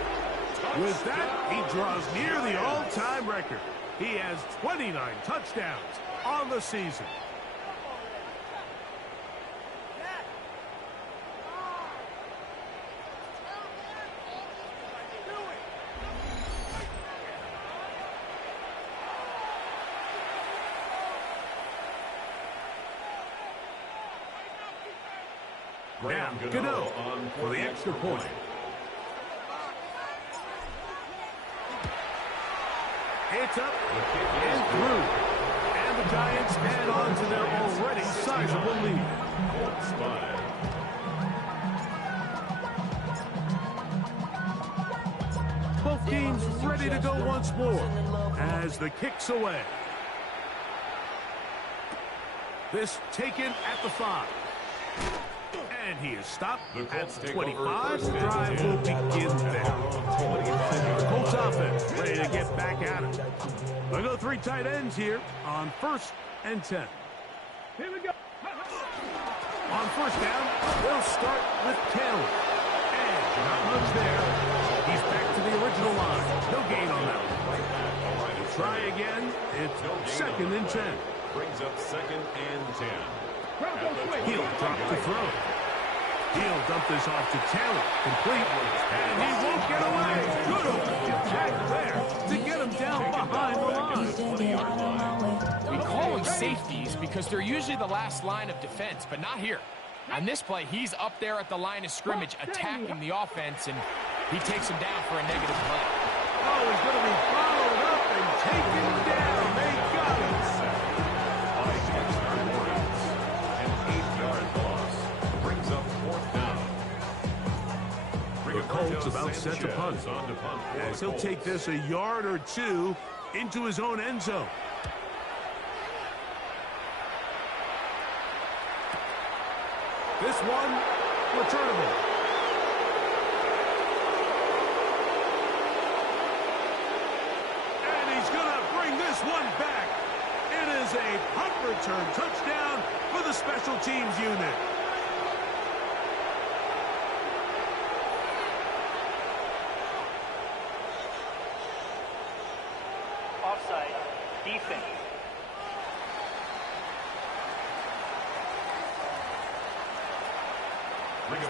With that, he draws near the all-time record. He has 29 touchdowns on the season. Now, Gano for the extra point. It's up and through. And the Giants add on to their already sizable lead. Both teams ready to go once more as the kick's away. This taken at the 5. And he is stopped at the 25. The drive will begin there. Colts offense ready to get back at it. They'll go 3 tight ends here on 1st and 10. Here we go. On 1st down, they'll start with Taylor. And not much there. He's back to the original line. No gain on that one. Try again. It's 2nd and 10. Brings up 2nd and 10. He'll drop to throw. He'll dump this off to Taylor. Complete. And he won't get away. Good attack there to get him down behind the line. We call them safeties because they're usually the last line of defense, but not here. On this play, he's up there at the line of scrimmage attacking the offense, and he takes him down for a negative play. Oh, he's going to be followed up and taken down. They got him. An 8-yard loss. Brings up 4th down. The Colts about set to punt. As he'll take this a yard or 2 into his own end zone. This one, returnable. And he's going to bring this one back. It is a punt return touchdown for the special teams unit. Offside, defense.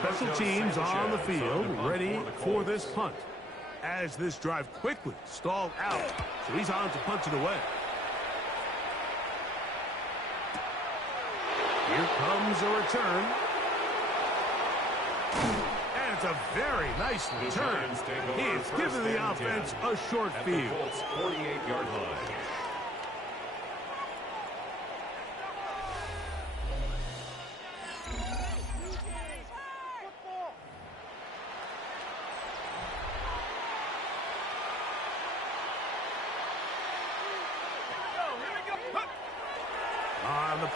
Special teams on the field, ready for this punt. As this drive quickly stalled out, so he's on to punt it away. Here comes a return. And it's a very nice return. He has given the offense a short field. 48-yard line.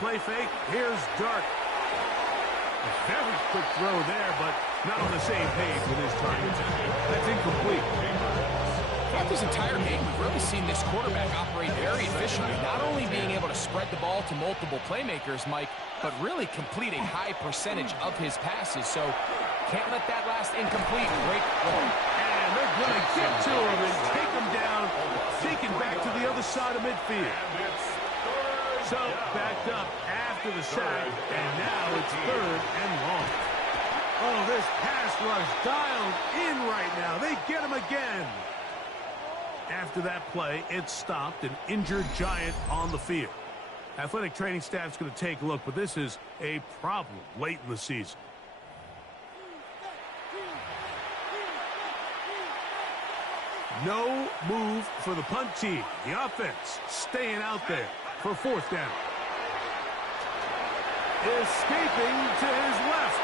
play fake. Here's Dart. A very quick throw there, but not on the same page with his target. That's incomplete. Throughout this entire game, we've really seen this quarterback operate very efficiently, not only being able to spread the ball to multiple playmakers, Mike, but really complete a high percentage of his passes. So can't let that last incomplete break through. And they're going to get to him and take him down, taken back to the other side of midfield. So backed up after the sack, and now it's 3rd and long. Oh, this pass rush dialed in right now. They get him again. After that play, it stopped, an injured Giant on the field. Athletic training staff's going to take a look, but this is a problem late in the season. No move for the punt team. The offense staying out there for 4th down. Escaping to his left.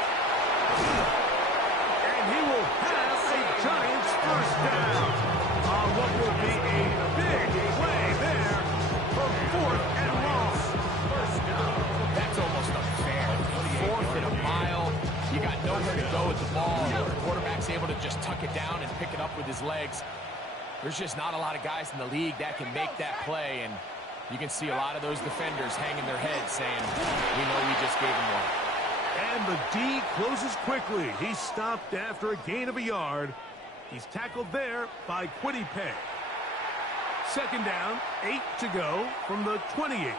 And he will have a Giants 1st down. On what will be a big play there for 4th and long. 1st down. That's almost unfair. 4th and a mile. You got nowhere to go with the ball. The quarterback's able to just tuck it down and pick it up with his legs. There's just not a lot of guys in the league that can make that play, and you can see a lot of those defenders hanging their heads saying, we know we just gave him one. And the D closes quickly. He's stopped after a gain of a yard. He's tackled there by YT-SWITCHPK. 2nd down, 8 to go from the 28.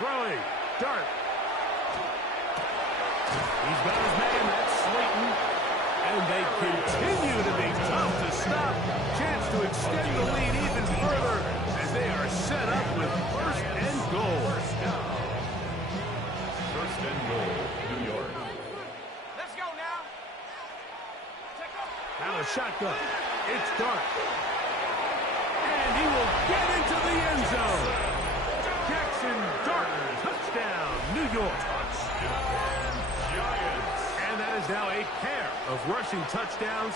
Throwing, Dart. He's got his man, that's Slayton. And they continue to be tough to stop. Chance to extend the lead even further as they are set up with 1st and goal. 1st and goal, New York. Let's go now. Now a shotgun. It's Dart. And he will get into the end zone. Jackson Dart, touchdown, New York. Touchdown, Giants. And that is now a pair of rushing touchdowns.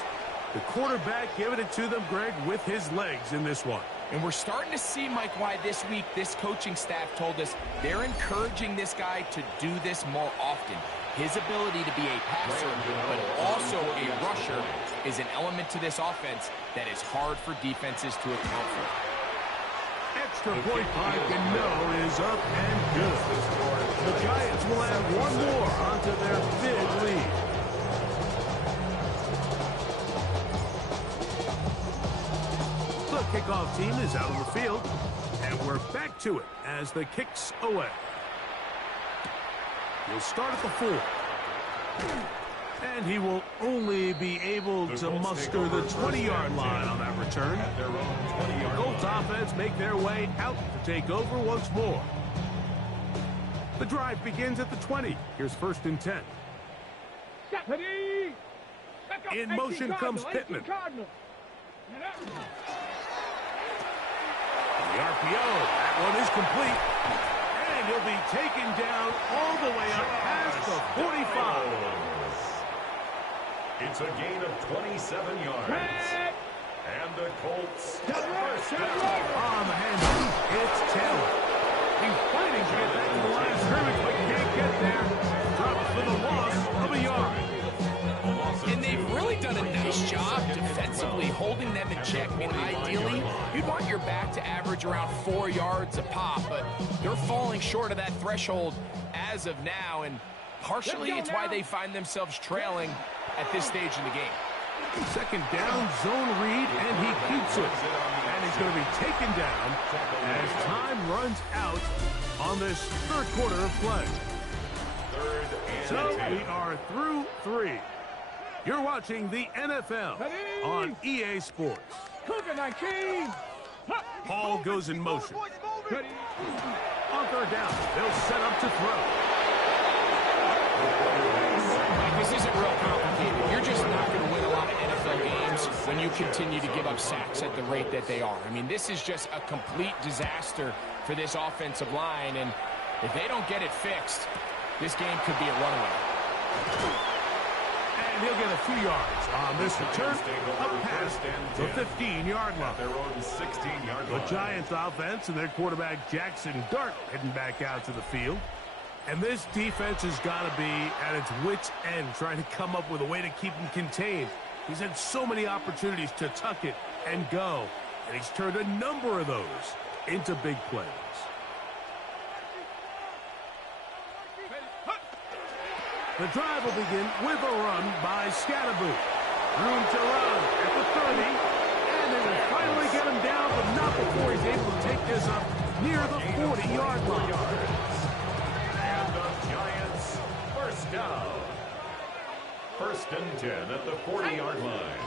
The quarterback giving it to them, Greg, with his legs in this one. And we're starting to see, Mike, why this week this coaching staff told us they're encouraging this guy to do this more often. His ability to be a passer, but also a rusher, is an element to this offense that is hard for defenses to account for. Extra point by Gano is up and good. The Giants will add one more onto their big lead. The kickoff team is out on the field, and we're back to it as the kick's away. He'll start at the 4. And he will only be able to muster the 20-yard line on that return. The Colts offense make their way out to take over once more. The drive begins at the 20. Here's 1st and 10. In motion comes Pittman. The RPO, that one is complete. And he'll be taken down all the way up past the 45. It's a gain of 27 yards. And the Colts 1st down. On the hands, it's Taylor. He's fighting to get back to the line of scrimmage, but can't get there. Drops for the loss of a yard. And they've really done a nice job defensively holding them in check. I mean, ideally, you'd want your back to average around 4 yards a pop, but they're falling short of that threshold as of now, and partially it's why they find themselves trailing at this stage in the game. 2nd down, zone read, and he keeps it. And he's going to be taken down as time runs out on this 3rd quarter of play. 3rd and So 10. we are through 3. You're watching the NFL on EA Sports. Cougar 19. Ball goes in motion. On 3rd down, they'll set up to throw. This isn't real complicated. You're just not going to win a lot of NFL games when you continue to give up sacks at the rate that they are. I mean, this is just a complete disaster for this offensive line, and if they don't get it fixed, this game could be a runaway. And And he'll get a few yards on this return up past the 15-yard line. Their own 16-yard line. The Giants offense and their quarterback Jackson Dart heading back out to the field. And this defense has got to be at its wits' end, trying to come up with a way to keep him contained. He's had so many opportunities to tuck it and go, and he's turned a number of those into big plays. The drive will begin with a run by Scatterboot. Room to run at the 30, and they will finally get him down, but not before he's able to take this up near the 40-yard line. And the Giants first down. First and 10 at the 40-yard line.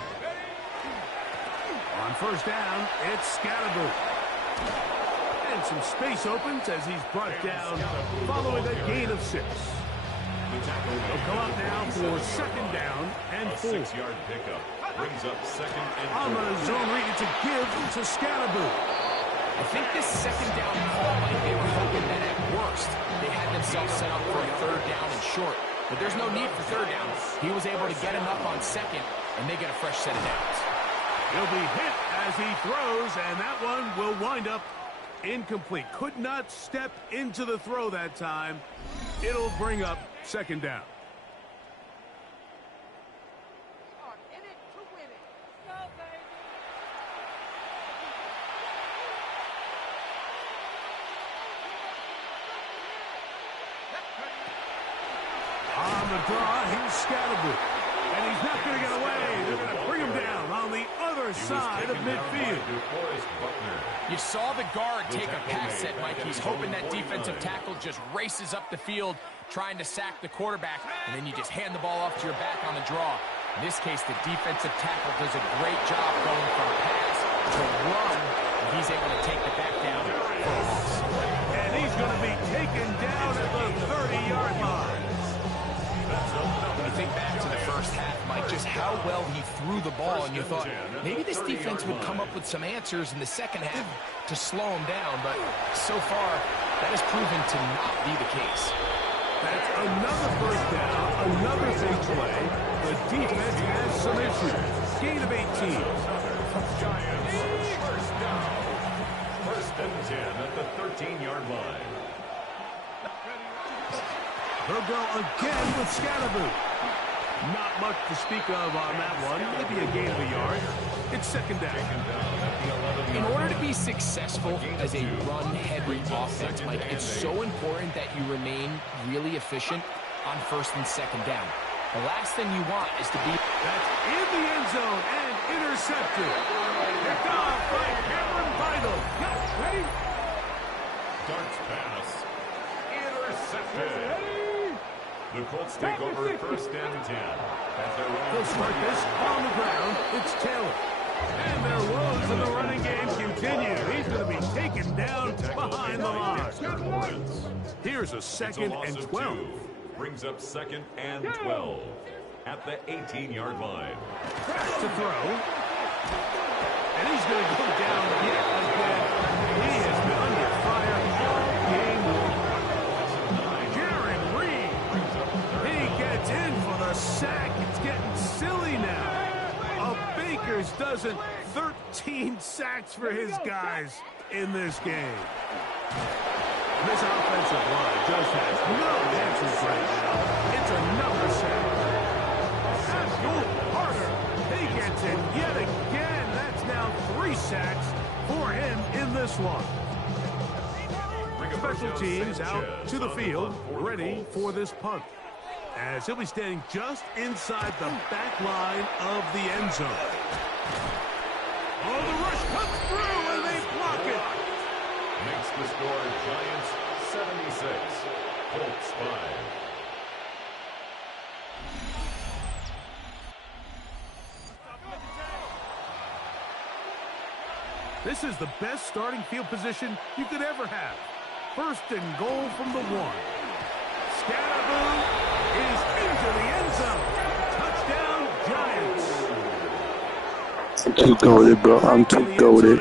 On first down, it's Scatterboot. And some space opens as he's brought down following a gain of 6. They'll come up now for second down and 4. 6-yard pickup brings up second and 4. On the zone read, it's a give to Scatterboot. I think this second down call, like they were hoping that at worst they had themselves set up for a third down and short. But there's no need for third down. He was able to get him up on second, and they get a fresh set of downs. He'll be hit as he throws, and that one will wind up incomplete. Could not step into the throw that time. It'll bring up second down. On the draw, here's Scatterboot. And he's not going to get away. They're going to bring him down on the other side of midfield. You saw the guard take a pass set, Mike. He's hoping that defensive tackle just races up the field, trying to sack the quarterback, and then you just hand the ball off to your back on the draw. In this case, the defensive tackle does a great job going from pass to run, and he's able to take the back down for a loss. And he's going to be taken down at the 30-yard line. When you think back to the first half, Mike, just how well he threw the ball, and you thought maybe this defense would come up with some answers in the second half to slow him down, but so far that has proven to not be the case. That's another first down, another big play. The defense has some issues. Gain of 18. Giants first down. First and 10 at the 13-yard line. They'll go again with Scatterboot. Not much to speak of on that one. Maybe a gain of a yard. It's second down. In order to be successful as a run-heavy offense, Mike, it's so important that you remain really efficient on first and second down. The last thing you want is to be... That's in the end zone and intercepted. Picked off by Cameron Vidal. Ready? Darts pass. Intercepted. The Colts take over first and 10. They'll start this on the ground. It's Taylor. And their woes in the running game continue. He's going to be taken down behind the line. Here's a second and 12. Brings up second and 12 at the 18-yard line. To throw. And he's going to go down yet again. He has been under fire all game long. Jaron Reed. He gets in for the sack. It's getting silly now. A baker's dozen, 13 sacks for his guys in this game. This offensive line just has no answers right now. It's another sack. Abdul Carter, he gets it yet again. That's now 3 sacks for him in this one. Special teams out to the field, ready for this punt. As he'll be standing just inside the back line of the end zone. Oh, the rush comes through and they block it. Makes the score Giants 76, Colts 5. This is the best starting field position you could ever have. First and goal from the 1. Scatterboot is into the end zone. Touchdown, Giants. I'm too goated, bro. I'm too goated.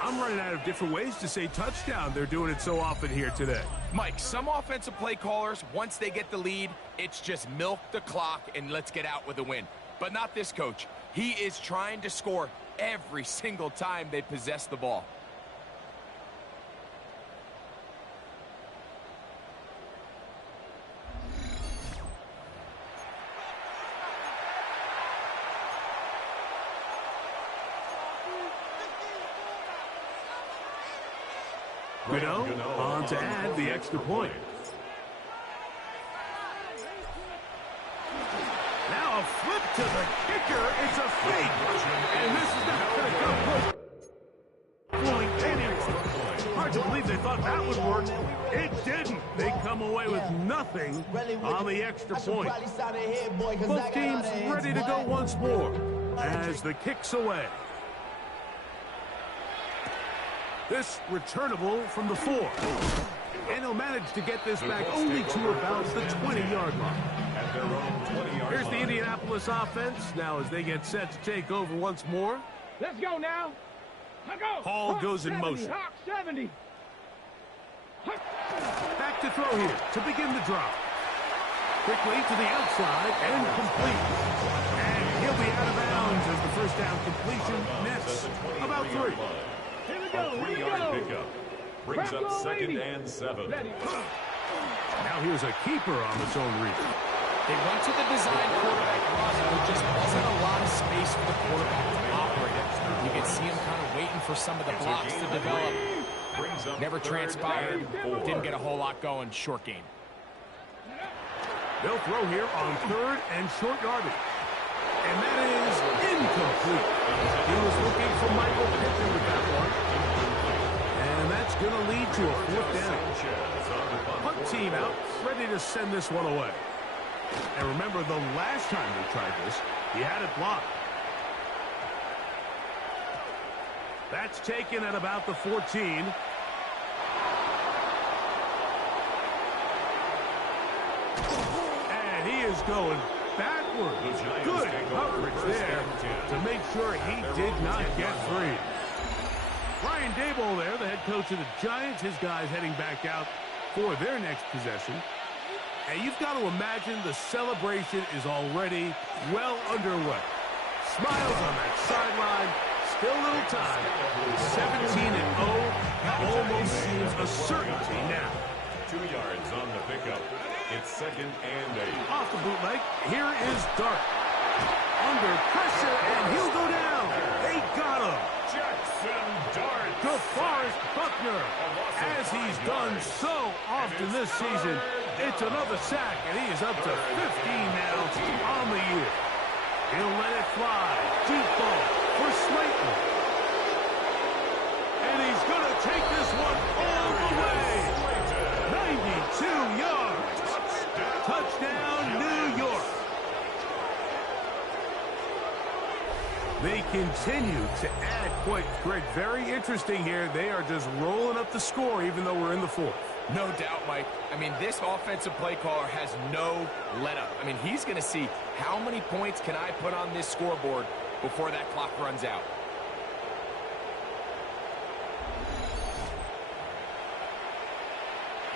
I'm running out of different different ways to say touchdown. They're doing it so often here today. Mike, some offensive play callers, once they get the lead, it's just milk the clock and let's get out with a win. But not this coach. He is trying to score every single time they possess the ball. Gano on to add the extra point. Now a flip to the kicker. It's a fake. And this is not going to come going anywhere. Hard to believe they thought that would work. It didn't. They come away with nothing on the extra point. Both teams ready to go once more as the kick's away. This returnable from the 4. And he'll manage to get this back only to about the 20-yard line. Here's the Indianapolis offense now as they get set to take over once more. Let's go now. Hall goes in motion. Hawk 70. Back to throw here to begin the drop. Quickly to the outside and complete. And he'll be out of bounds as the first down completion nets about 3. Here we A go. 3-yard pickup brings up 2nd and 7. Now here's a keeper on its own read. They went to the design quarterback run, and there just wasn't a lot of space for the quarterback to operate it. You could see him kind of waiting for some of the blocks to develop. Never transpired. Didn't get a whole lot going. Short game. They'll throw here on 3rd and short yardage. And that is incomplete. He was looking for Michael Pittman with that one. And that's going to lead to a 4th down. Punt team out, ready to send this one away. And remember, the last time they tried this, he had it blocked. That's taken at about the 14. And he is going backwards. Good coverage there to make sure he did not get free. Brian Daboll there, the head coach of the Giants. His guys heading back out for their next possession. And you've got to imagine the celebration is already well underway. Smiles on that sideline. Still a little time. 17-0 almost seems a certainty now. 2 yards on the pickup. It's 2nd and 8. Off the bootleg, here is Dart. Under pressure, and he'll go down. They got him. Jackson Dart. DeForest Buckner, as he's done so often this season, it's another sack, and he is up to 15 now on the year. He'll let it fly. Deep ball for Slayton. And he's going to take this one all the way. 92 yards. Touchdown, New York. They continue to add points. Greg, very interesting here. They are just rolling up the score even though we're in the 4th. No doubt, Mike. I mean, this offensive play caller has no let-up. I mean, he's going to see how many points can I put on this scoreboard before that clock runs out.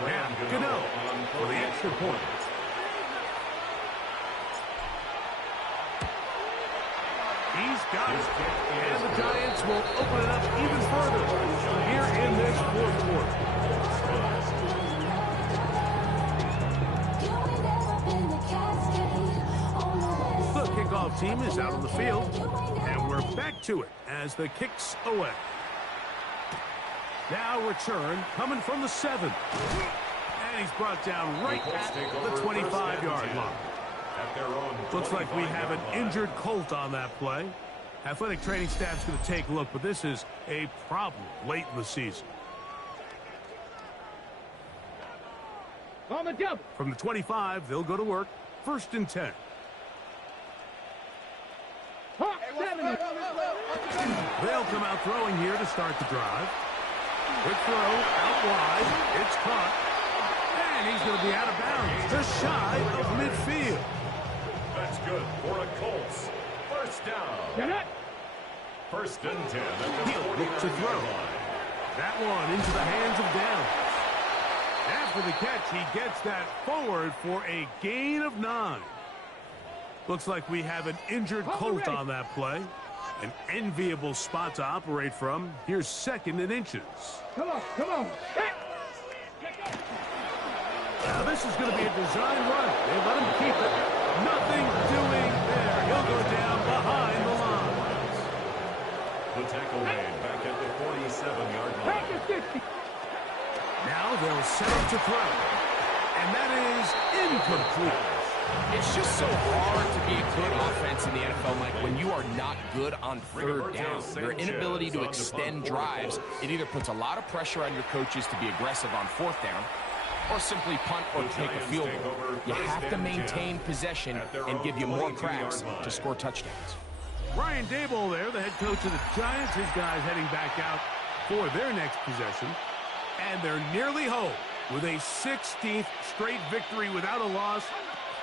Now, Gano for the extra point. He's got it. And the Giants will open it up even further here in this 4th quarter. The kickoff team is out on the field, and we're back to it as the kick's away. Now return coming from the 7. And he's brought down right at the 25-yard line. Looks like we have an injured Colt on that play. Athletic training staff's going to take a look, but this is a problem late in the season. On the double. From the 25, they'll go to work. 1st and 10. Hawk 70. They'll come out throwing here to start the drive. Quick throw out wide. It's caught. And he's going to be out of bounds, just shy of midfield. That's good for a Colts. 1st down. Get it. 1st and 10 at the He'll look to 49-yard throw. line. That one into the hands of Downs. After the catch, he gets that forward for a gain of 9. Looks like we have an injured Colt on that play. An enviable spot to operate from. Here's 2nd and inches. Come on, come on. Now this is going to be a design run. They let him keep it. Nothing doing there. He'll go down behind the lines. The tackle made back at the 47-yard line. Now they'll set up to throw. And that is incomplete. It's just so hard to be a good offense in the NFL, Mike, when you are not good on 3rd down. Your inability to extend drives, it either puts a lot of pressure on your coaches to be aggressive on 4th down or simply punt or take a field goal. You have to maintain possession and give you more cracks to score touchdowns. Brian Daboll there, the head coach of the Giants. His guys heading back out for their next possession. And they're nearly home with a 16th straight victory without a loss,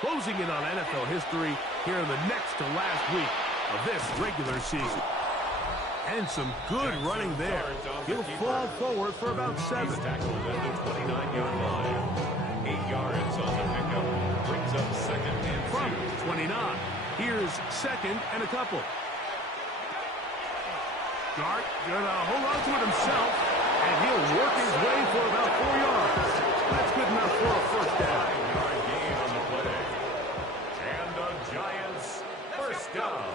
closing in on NFL history here in the next to last week of this regular season. And some good running there. He'll fall forward for about 7. He's tackled at the 29-yard line. 8 yards on the pickup. Brings up 2nd and 2. From 29. Here's 2nd and a couple. Dart gonna hold on to it himself, and he'll work his way for about 4 yards. That's good enough for a 1st down. 9-yard gain on the play. And the Giants 1st down.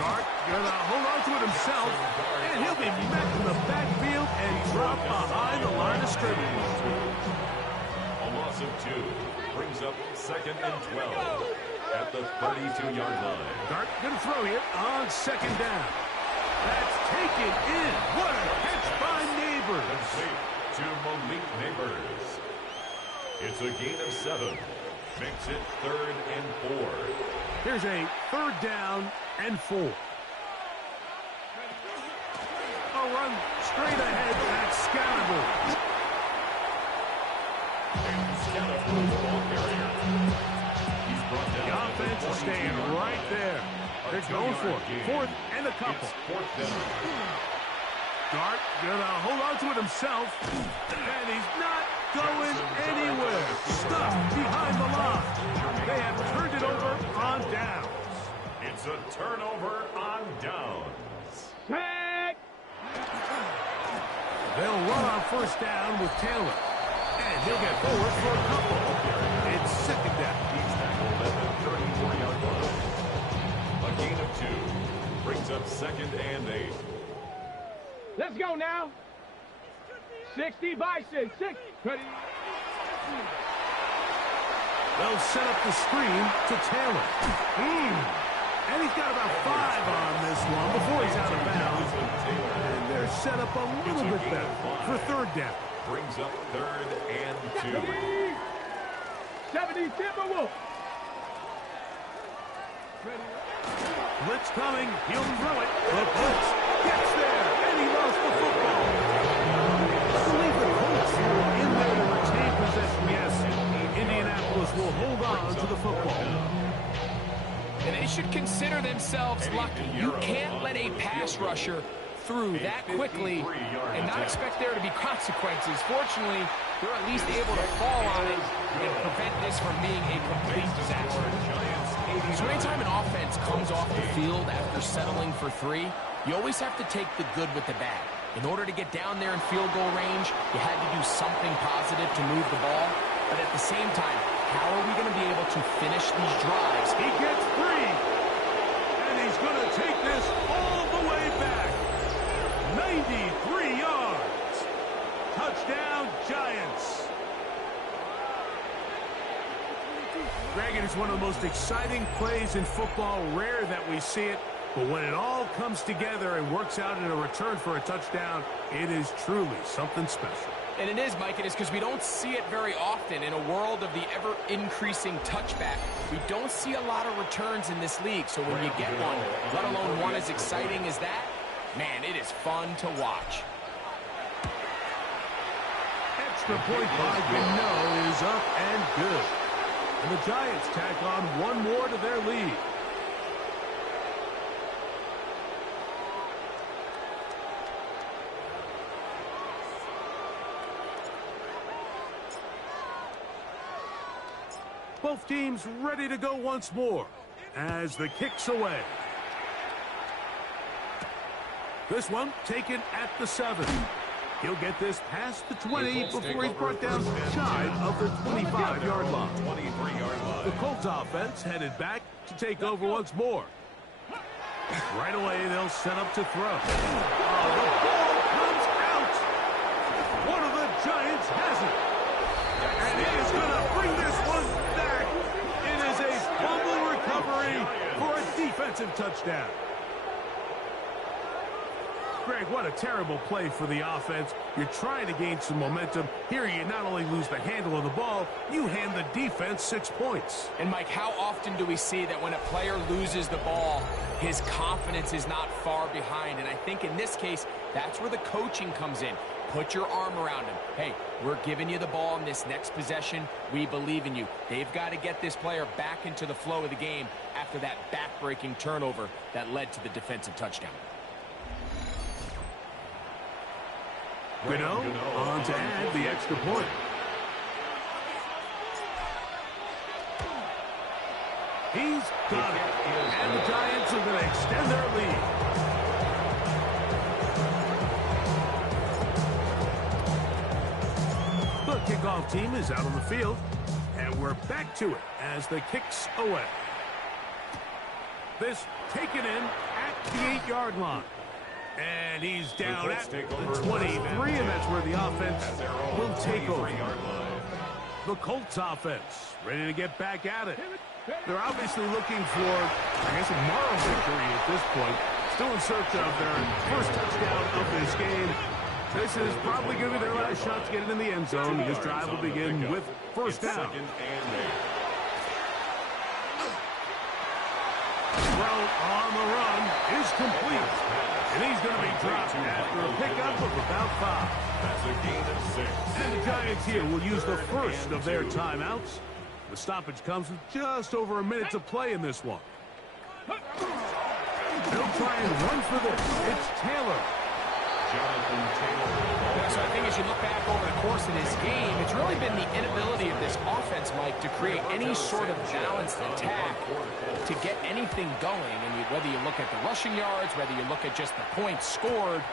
Dart gonna hold on to it himself, and he'll be met in the backfield and drop behind the line of scrimmage. A loss of 2 brings up 2nd and 12 at the 32-yard line. Dart gonna throw here on 2nd down. That's taken in. What a catch by Neighbors. Complete to Malik Neighbors. It's a gain of 7. Makes it 3rd and 4. Here's a 3rd down and 4. A run straight ahead. That's Scatterable. The offense is staying right there. They're going for it. 4th and a couple. 4th down. Dart gonna hold on to it himself, and he's not going anywhere. Stuck behind the line. They have turned it over on downs. It's a turnover on downs. Tag! They'll run on 1st down with Taylor, and he'll get forward for a couple. It's 2nd down. He's tackled at the 34-yard line. A gain of 2 brings up 2nd and 8. Let's go now. 60 Bison. 6. Ready. They'll set up the screen to Taylor. And he's got about 5 on this one before he's out of bounds. And they're set up a little bit better for 3rd down. Brings up 3rd and 2. 70 Timberwolves. Blitz coming. He'll throw it. The blitz gets there, and he lost the football. I believe the Colts were in there to retain possession. Yes, Indianapolis will hold on to the football. And they should consider themselves lucky. You can't let a pass rusher through that quickly and not expect there to be consequences. Fortunately, they're at least able to fall on it and prevent this from being a complete disaster. So anytime an offense comes off the field after settling for 3, you always have to take the good with the bad. In order to get down there in field goal range, you had to do something positive to move the ball. But at the same time, how are we going to be able to finish these drives? He gets free, and he's going to take this all the way back. 93 yards. Touchdown, Giants. Greg, it is one of the most exciting plays in football. Rare that we see it, but when it all comes together and works out in a return for a touchdown, it is truly something special. And it is, Mike. It is because we don't see it very often in a world of the ever-increasing touchback. We don't see a lot of returns in this league, so when you get one, let alone one as exciting as that, man, it is fun to watch. Extra point by Gano is up and good. And the Giants tack on one more to their lead. Both teams ready to go once more as the kick's away. This one taken at the 7. He'll get this past the 20 before he's brought down shy of the 25-yard line. The Colts offense headed back to take over once more. Right away, they'll set up to throw. Oh, the ball comes out. One of the Giants has it. And he is going to bring this one back. It is a fumble recovery for a defensive touchdown. Greg, what a terrible play for the offense. You're trying to gain some momentum. Here you not only lose the handle of the ball, you hand the defense 6 points. And Mike, how often do we see that when a player loses the ball, his confidence is not far behind? And I think in this case, that's where the coaching comes in. Put your arm around him. Hey, we're giving you the ball in this next possession. We believe in you. They've got to get this player back into the flow of the game after that back-breaking turnover that led to the defensive touchdown. Gano on to add the extra point. He's got it. And the Giants are going to extend their lead. The kickoff team is out on the field. And we're back to it as the kick's away. This taken in at the 8-yard line. And he's down at the 23, and that's where the offense will take over. The Colts offense ready to get back at it. They're obviously looking for, I guess, a moral victory at this point. Still in search of their first touchdown of this game. This is probably going to be their last shot to get it in the end zone. This drive will begin with first down. Throw on the run is complete. And he's going to be dropped after a pickup of about 5. That's a gain of 6. And the Giants here will use the first of their timeouts. The stoppage comes with just over a minute to play in this one. They'll try and run for this. It's Taylor. Jonathan Taylor. So I think as you look back over the course of this game, it's really been the inability of this offense, Mike, to create any sort of balanced attack to get anything going. And whether you look at the rushing yards, whether you look at just the points scored,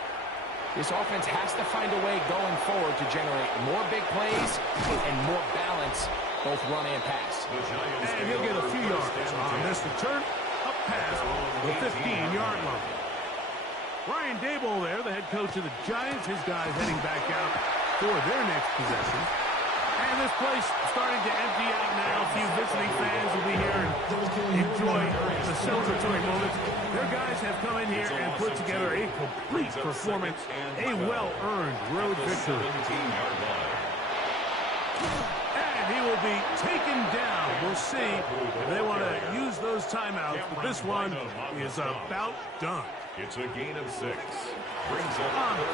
this offense has to find a way going forward to generate more big plays and more balance, both run and pass. And he'll get a few yards on this return up past the 15-yard line. Brian Daboll there, the head coach of the Giants. His guys heading back out for their next possession. And this place starting to empty out now. A few visiting fans will be here and enjoy the celebratory moments. Their guys have come in here and put together a complete performance, a well-earned road victory. And he will be taken down. We'll see if they want to use those timeouts, but this one is about done. It's a gain of 6. On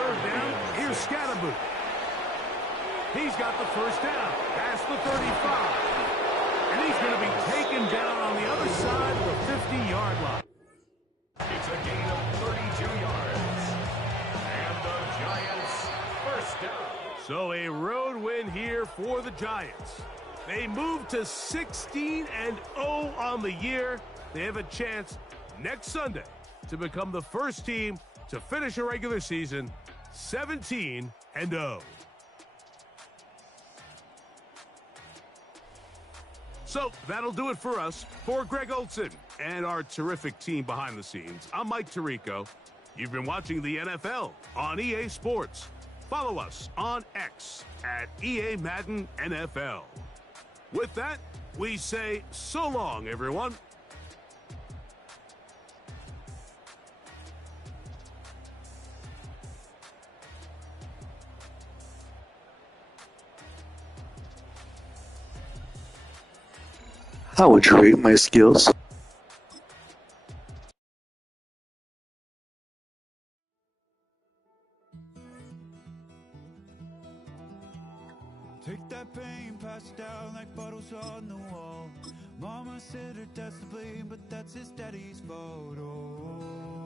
third down, here's Scatterboot. He's got the first down past the 35. And he's going to be taken down on the other side of the 50-yard line. It's a gain of 32 yards. And the Giants first down. So a road win here for the Giants. They move to 16-0 on the year. They have a chance next Sunday to become the first team to finish a regular season 17-0. So that'll do it for us. For Greg Olson and our terrific team behind the scenes, I'm Mike Tirico. You've been watching the NFL on EA Sports. Follow us on X at EA Madden NFL. With that, we say so long, everyone. How would you rate my skills? Take that pain, pass it down like bottles on the wall. Mama said her dad's to blame, but that's his daddy's fault. Oh,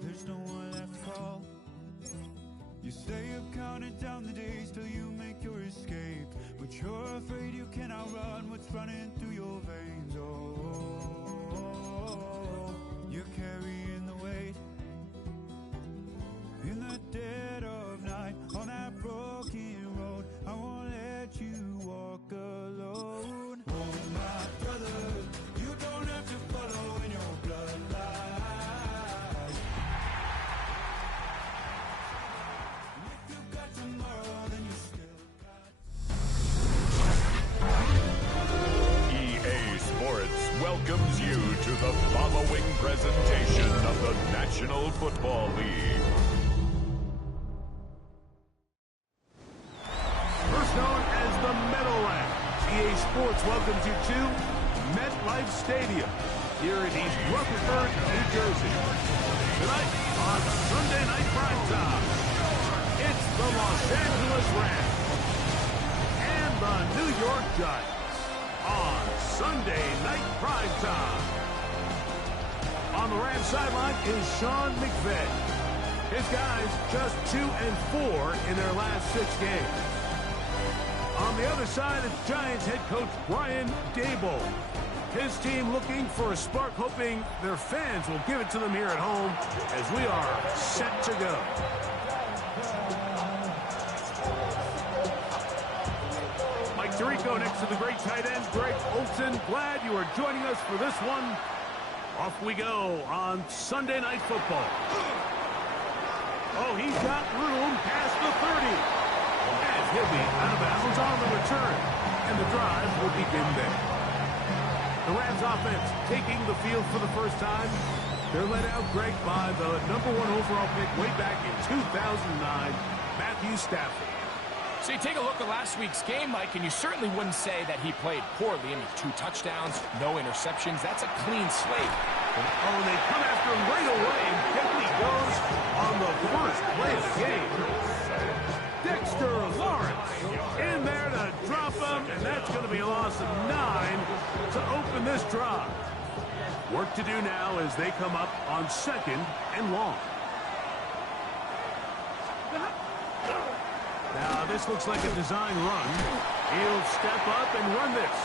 there's no one left to call. You stay up counting down the days till you make your escape, but but you're afraid you cannot run what's running through your veins. Oh, you're carrying the weight in the dead of night on that broken road. I won't let you walk alone. Oh, my brother, you don't have to follow in your bloodline. If you got tomorrow, then you still got. EA Sports welcomes you to the following presentation of the National Football League. First known as the Meadowlands, EA Sports welcomes you to MetLife Stadium here in East Rutherford, New Jersey. Tonight on Sunday Night Primetime, it's the Los Angeles Rams and the New York Giants on Sunday Night Primetime. On the Rams sideline is Sean McVay. His guys just 2-4 in their last 6 games. On the other side, it's Giants head coach Brian Daboll. His team looking for a spark, hoping their fans will give it to them here at home as we are set to go. Mike Tirico next to the great tight end, Greg Olsen. Glad you are joining us for this one. Off we go on Sunday Night Football. Oh, he's got room past the 30. And he'll be out of bounds on the return. And the drive will begin there. The Rams offense taking the field for the first time. They're led out, Greg, by the #1 overall pick way back in 2009, Matthew Stafford. So you take a look at last week's game, Mike, and you certainly wouldn't say that he played poorly. I mean, 2 touchdowns, no interceptions. That's a clean slate. Oh, and they come after him right away, and down he goes on the first play of the game. Dexter Lawrence in there to drop him, and that's going to be a loss of 9 to open this drive. Work to do now as they come up on 2nd and long. Now, this looks like a design run. He'll step up and run this.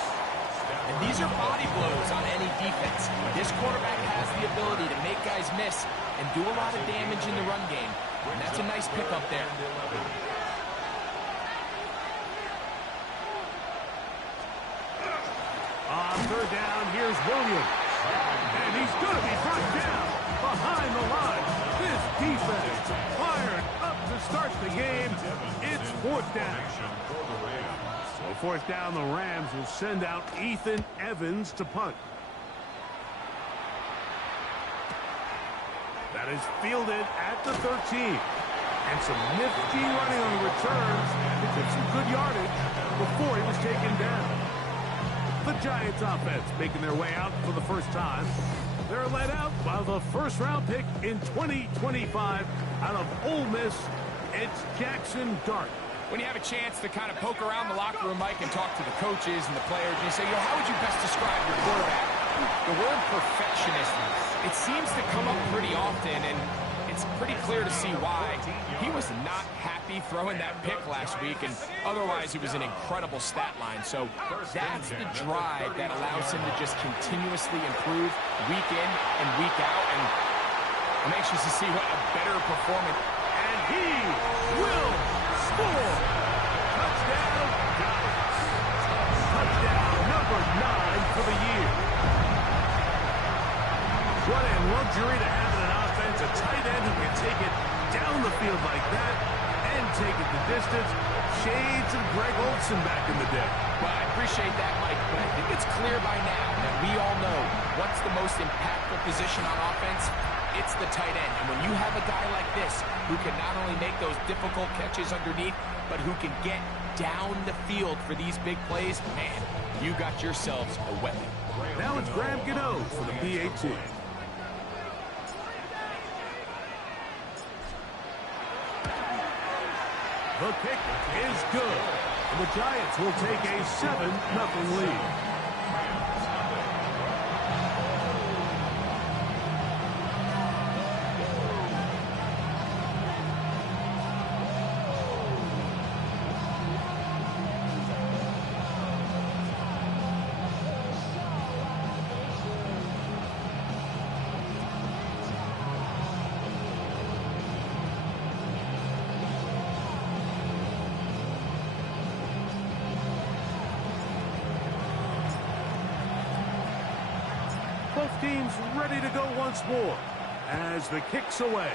And these are body blows on any defense. This quarterback has the ability to make guys miss and do a lot of damage in the run game. And that's a nice pickup there. On 3rd down, here's Williams. And he's going to be brought down behind the line. This defense fired up to start the game. It's 4th down. So 4th down, the Rams will send out Ethan Evans to punt. That is fielded at the 13. And some nifty running on the returns to get some good yardage before he was taken down. The Giants offense making their way out for the first time. They're led out by the first-round pick in 2025 out of Ole Miss. It's Jackson Dart. When you have a chance to kind of poke around the locker room, Mike, and talk to the coaches and the players, and you say, how would you best describe your quarterback? The word perfectionist, it seems to come up pretty often, and it's pretty clear to see why. He was not happy throwing that pick last week, and otherwise it was an incredible stat line. So that's the drive that allows him to just continuously improve week in and week out, and I'm anxious to see what a better performance. And he will score. Touchdown, Giants. Touchdown number 9 for the year. What a luxury to have in an offense, a tight end who can take it down the field like that and take it the distance. Shades of Greg Olsen back in the day. Well, I appreciate that, Mike, but I think it's clear by now that we all know what's the most impactful position on offense. It's the tight end. And when you have a guy like this who can not only make those difficult catches underneath, but who can get down the field for these big plays, man, you got yourselves a weapon. Now it's Graham Gano for the PAT. The kick is good. And the Giants will take a 7-0 lead. team's ready to go once more as the kick's away.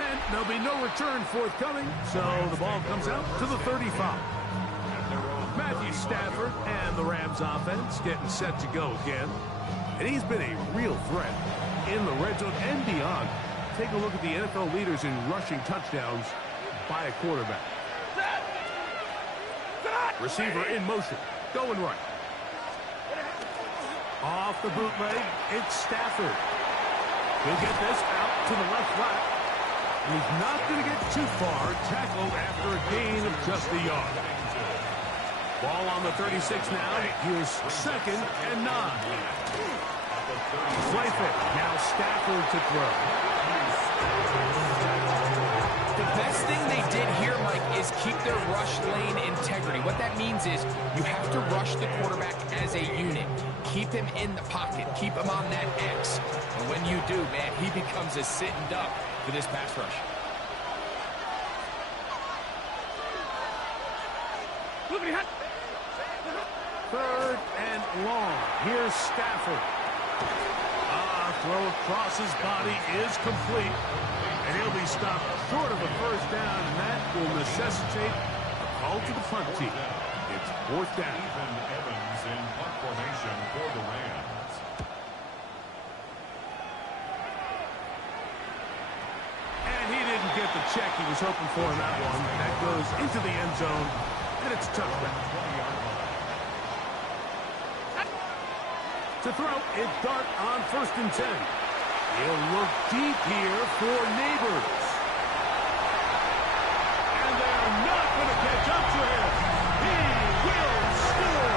And there'll be no return forthcoming, so the ball comes out to the 35. Matthew Stafford and the Rams offense getting set to go again. And he's been a real threat in the red zone and beyond. Take a look at the NFL leaders in rushing touchdowns by a quarterback. Receiver in motion, going right. Off the bootleg, it's Stafford. He'll get this out to the left flat. He's not going to get too far. Tackled after a gain of just a yard. Ball on the 36 now. Here's 2nd and 9. Play fake. Now Stafford to throw. The best thing they did here, Mike, is keep their rush lane integrity. What that means is you have to rush the quarterback as a unit. Keep him in the pocket. Keep him on that X. And when you do, man, he becomes a sitting duck for this pass rush. Third and long. Here's Stafford. Throw across his body is complete. And he'll be stopped short of a first down, and that will necessitate a call to the punt team. It's 4th down. Ethan Evans in punt formation for the Rams. And he didn't get the check he was hoping for in that one. That goes into the end zone, and it's a touchdown. To throw, it's Dart on 1st and 10. He'll look deep here for Neighbors. And they're not going to catch up to him. He will score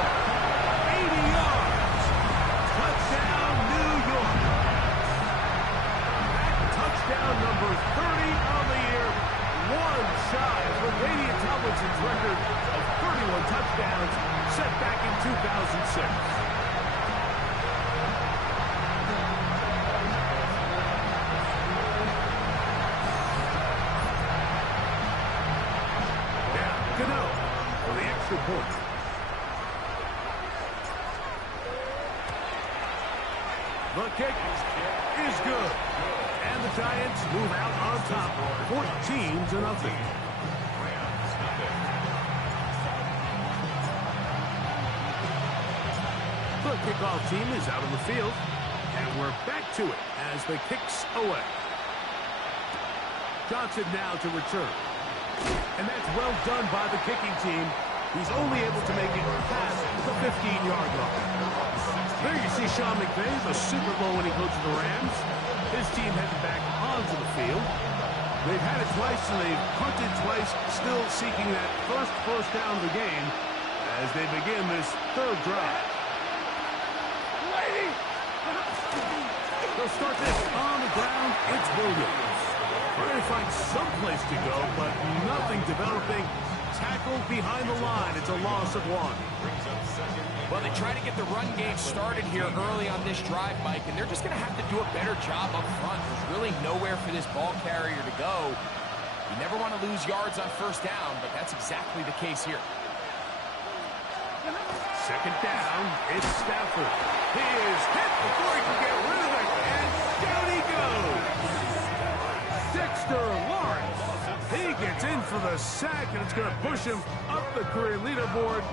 80 yards. Touchdown, New York. That touchdown number 30 on the year. One shy of LaDainian Tomlinson's record of 31 touchdowns set back in 2006. Point. The kick is good. And the Giants move out on top, 14-0. The kickoff team is out on the field. And we're back to it as the kick's away. Johnson now to return. And that's well done by the kicking team. He's only able to make it past the 15-yard line. There you see Sean McVay, the Super Bowl winning coach of the Rams. His team headed back onto the field. They've had it twice, and they've punted twice, still seeking that first down of the game as they begin this 3rd drive. They'll start this on the ground. It's Williams. Trying to find some place to go, but nothing developing. Tackled behind the line. It's a loss of 1. Well, they try to get the run game started here early on this drive, Mike, and they're just going to have to do a better job up front. There's really nowhere for this ball carrier to go. You never want to lose yards on 1st down, but that's exactly the case here. 2nd down. It's Stafford. He is hit before he can get rid of it, and down he goes. Dexter Lawrence. He gets in for the sack, and it's going to push him up the career leaderboard.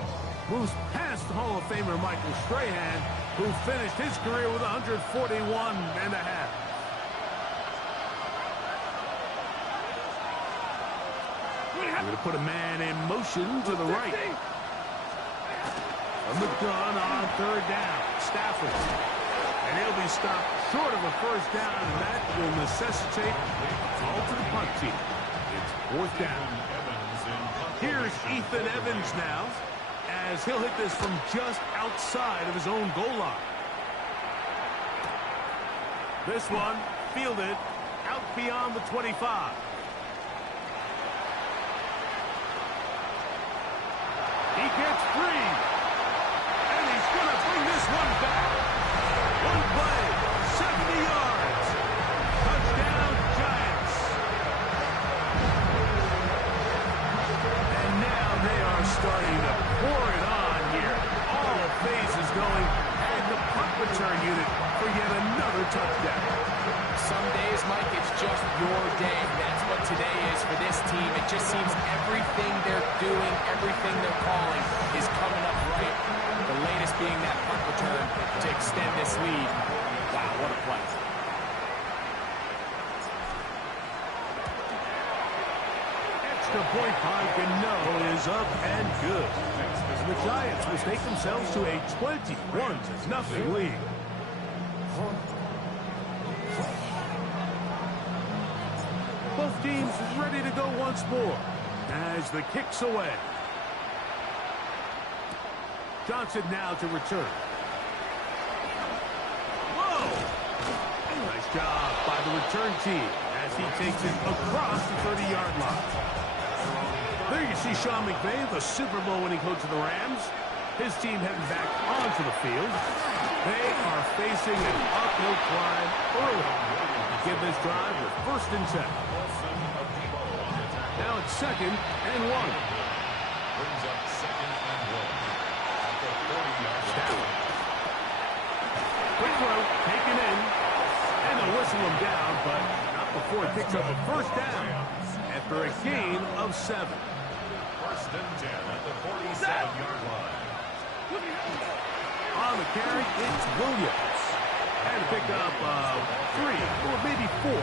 Moves past Hall of Famer Michael Strahan, who finished his career with 141 and a half. We're going to put a man in motion to the right. From the gun on 3rd down, Stafford. And he'll be stopped short of a first down, and that will necessitate a call to the punt team. It's 4th down. Here's Ethan Evans now, as he'll hit this from just outside of his own goal line. This one fielded out beyond the 25. He gets free, and he's going to bring this one back. One play, 70 yards. Touchdown, Giants. And now they are starting to pour it on here. All of phase return unit for yet another touchdown. Some days, Mike, it's just your day. That's what today is for this team. It just seems everything they're doing, everything they're calling is coming up right. The latest being that punt return to extend this lead. Wow, what a play. Extra point Pike and no is up and good. And the Giants will take themselves to a 21-0 lead. Both teams ready to go once more as the kick's away. Johnson now to return. Whoa! Nice job by the return team as he takes it across the 30-yard line. There you see Sean McVay, the Super Bowl winning coach of the Rams. His team heading back onto the field. They are facing an uphill climb early. Give this drive with 1st and 10. Now it's 2nd and 1. Brings up 2nd and 1. At the 30-yard line. Quick throw, taken in. And they'll whistle him down, but not before it picks up a 1st down after a gain of 7. 1st and 10 at the 47-yard line. On the carry, it's Williams. And to pick up 3 or maybe 4.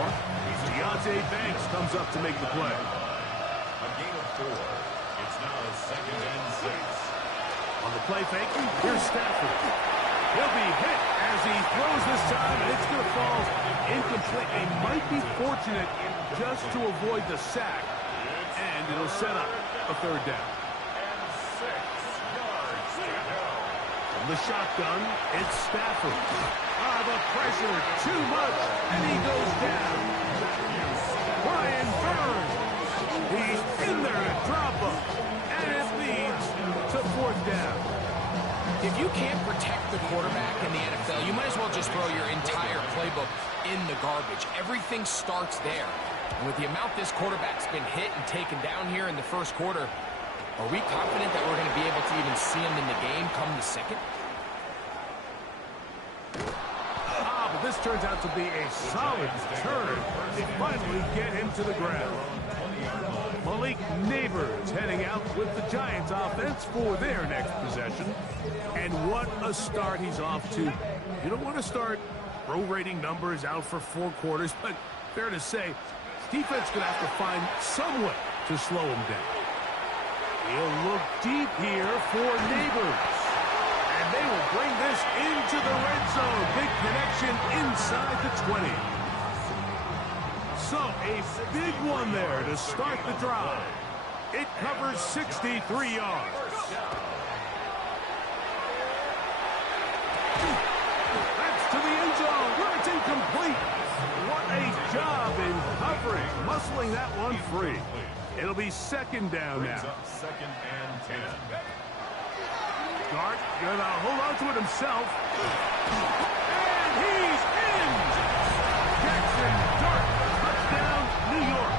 Deontay Banks comes up to make the play. A gain of 4. It's now 2nd and 6. On the play fake, here's Stafford. He'll be hit as he throws this time, and it's going to fall incomplete. He might be fortunate just to avoid the sack, and it'll set up a 3rd down. And 6 yards to go. From the shotgun, it's Stafford. The pressure, too much, and he goes down. Brian Burns. He's in there to drop him, and it leads to 4th down. If you can't protect the quarterback in the NFL, you might as well just throw your entire playbook in the garbage. Everything starts there. And with the amount this quarterback's been hit and taken down here in the 1st quarter, are we confident that we're going to be able to even see him in the game come the 2nd? But this turns out to be a solid turn. They finally get him to the ground. Malik Neighbors heading out with the Giants offense for their next possession. And what a start he's off to. You don't want to start prorating numbers out for 4 quarters, but fair to say, defense going to have to find some way to slow him down. He'll look deep here for Neighbors. And they will bring this into the red zone. Big connection inside the 20. So a big one there to start the drive. It covers 63 yards. That's to the end zone where it's incomplete. What a job in covering, muscling that one free. It'll be 2nd down now. 2nd and 10. Dart gonna hold on to it himself. And he's in! Jackson Dart, touchdown, New York.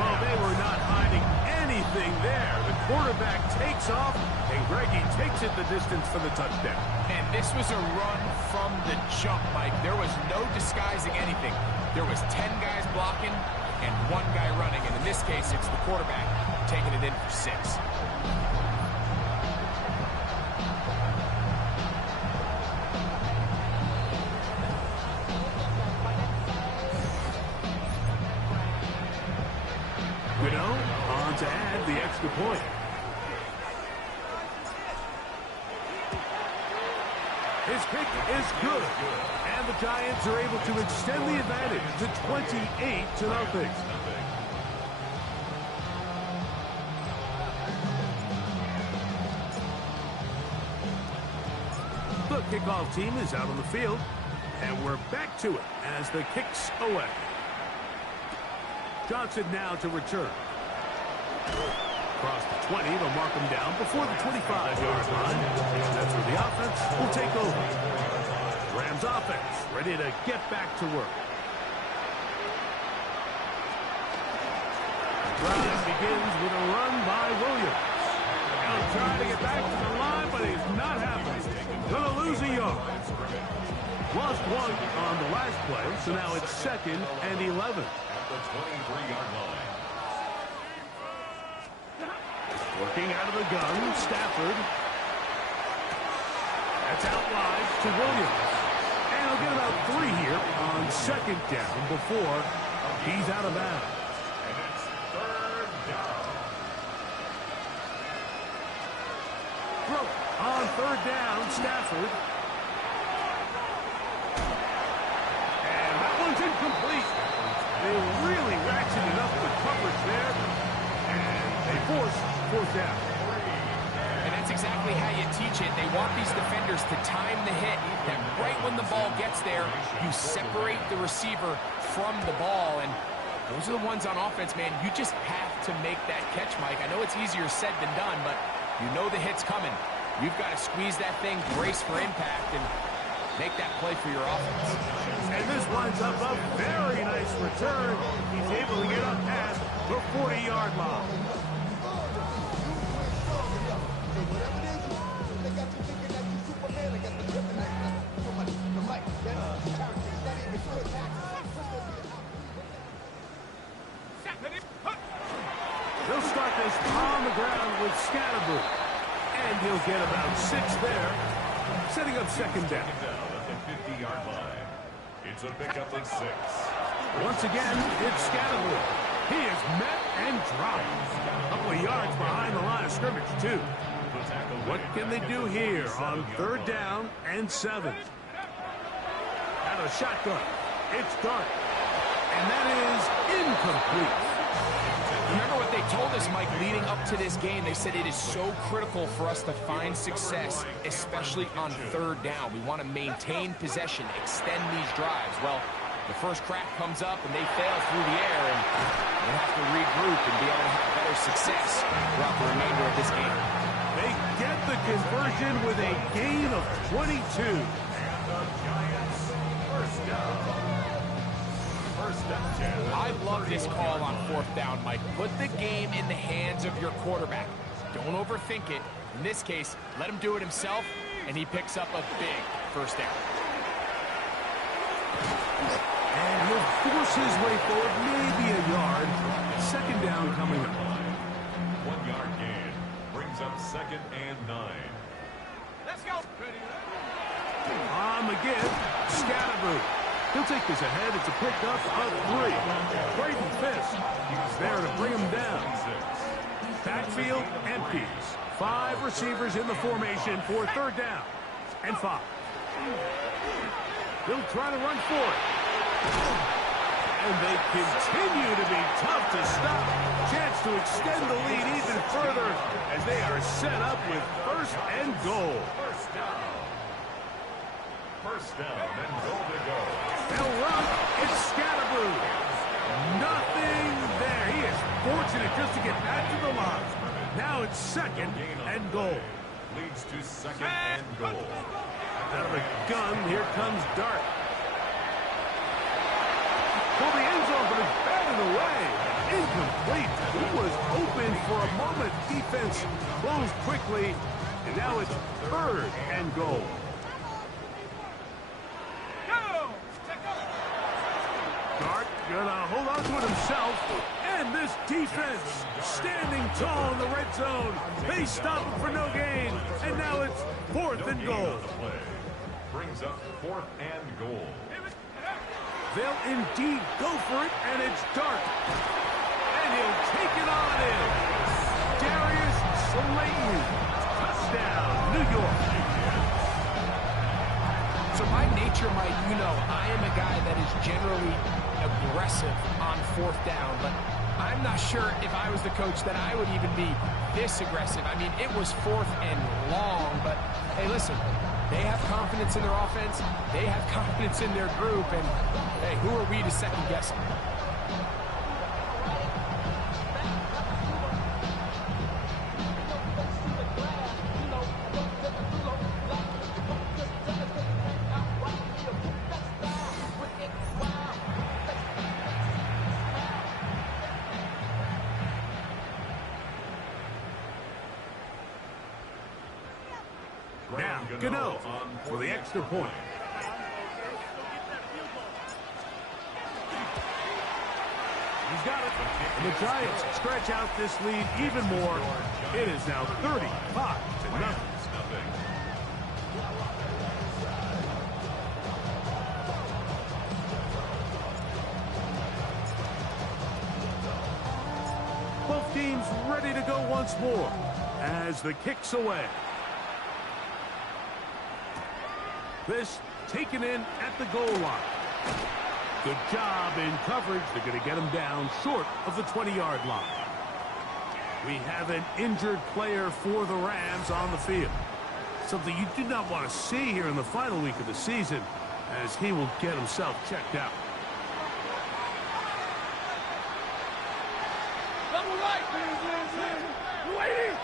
Well, they were not hiding anything there. The quarterback takes off, and Greggy takes it the distance for the touchdown. And this was a run from the jump, Mike. There was no disguising anything. There was 10 guys blocking and 1 guy running. And in this case, it's the quarterback taking it in for 6. On to add the extra point. His kick is good. And the Giants are able to extend the advantage to 28-0. The kickoff team is out on the field. And we're back to it as the kick's away. Johnson now to return. Across the 20, they'll mark him down before the 25-yard line. That's where the offense will take over. Rams offense ready to get back to work. Drive begins with a run by Williams. He'll try to get back to the line, but he's not happening. The one on the last play, so now it's 2nd and 11. At the 23-yard line. Working out of the gun, Stafford. That's out wide to Williams. And he'll get about 3 here on 2nd down before he's out of bounds. And it's 3rd down. On 3rd down, Stafford. And that one's incomplete. They really ratcheted up the coverage there. And they force 4th down. And that's exactly how you teach it. They want these defenders to time the hit. That right when the ball gets there, you separate the receiver from the ball. And those are the ones on offense, man. You just have to make that catch, Mike. I know it's easier said than done, but you know the hit's coming. You've got to squeeze that thing, brace for impact, and make that play for your offense. And this winds up a very nice return. He's able to get up past the 40-yard line. He'll start this on the ground with Scatterboo. And he'll get about 6 there, setting up 2nd down. At the 50-yard line. It's a pickup of 6. Once again, it's Scatterboo. He is met and dropped. A couple of yards behind the line of scrimmage, too. What can they do here on 3rd down and 7? Out of shotgun. It's Dart. And that is incomplete. Remember what they told us, Mike, leading up to this game. They said it is so critical for us to find success, especially on 3rd down. We want to maintain possession, extend these drives. Well, the first crack comes up and they fail through the air, and they have to regroup and be able to have better success throughout the remainder of this game. They get the conversion with a gain of 22. First down. I love this call on 4th down, Mike. Put the game in the hands of your quarterback. Don't overthink it. In this case, let him do it himself, and he picks up a big 1st down. And he'll force his way forward, maybe a yard. 2nd down coming up. 1-yard gain brings up 2nd and 9. Let's go. On the give, Scatterboo. He'll take this ahead. It's a pickup of 3. Braden Fisk. He's there to bring him down. Backfield empties. 5 receivers in the formation for 3rd down and 5. He'll try to run for it. And they continue to be tough to stop. Chance to extend the lead even further as they are set up with 1st and goal. First down and goal to go. They'll run. It's Scatterboo. Nothing there. He is fortunate just to get back to the line. Now it's 2nd and goal. Leads to 2nd and goal. Out of the gun, here comes Dart. For the end zone, but it's batted away. Incomplete. He was open for a moment. Defense closed quickly, and now it's 3rd and goal. Dart gonna hold on to it himself, and this defense standing tall in the red zone. They stop him for no gain, and now it's 4th and goal. Brings up 4th and goal. They'll indeed go for it, and it's Dart. And he'll take it on in. Darius Slayton. Touchdown, New York. So by nature, Mike, you know, I am a guy that is generally aggressive on 4th down, but I'm not sure if I was the coach that I would even be this aggressive. I mean, it was 4th and long, but hey, listen, they have confidence in their offense, they have confidence in their group, and hey, who are we to second guess them? Now, Gano for the extra point. He's got it. And the Giants stretch out this lead even more. It is now 35-0. Both teams ready to go once more as the kick's away. This taken in at the goal line. Good job in coverage. They're going to get him down short of the 20-yard line. We have an injured player for the Rams on the field. Something you do not want to see here in the final week of the season, as he will get himself checked out. Double right. Waiting.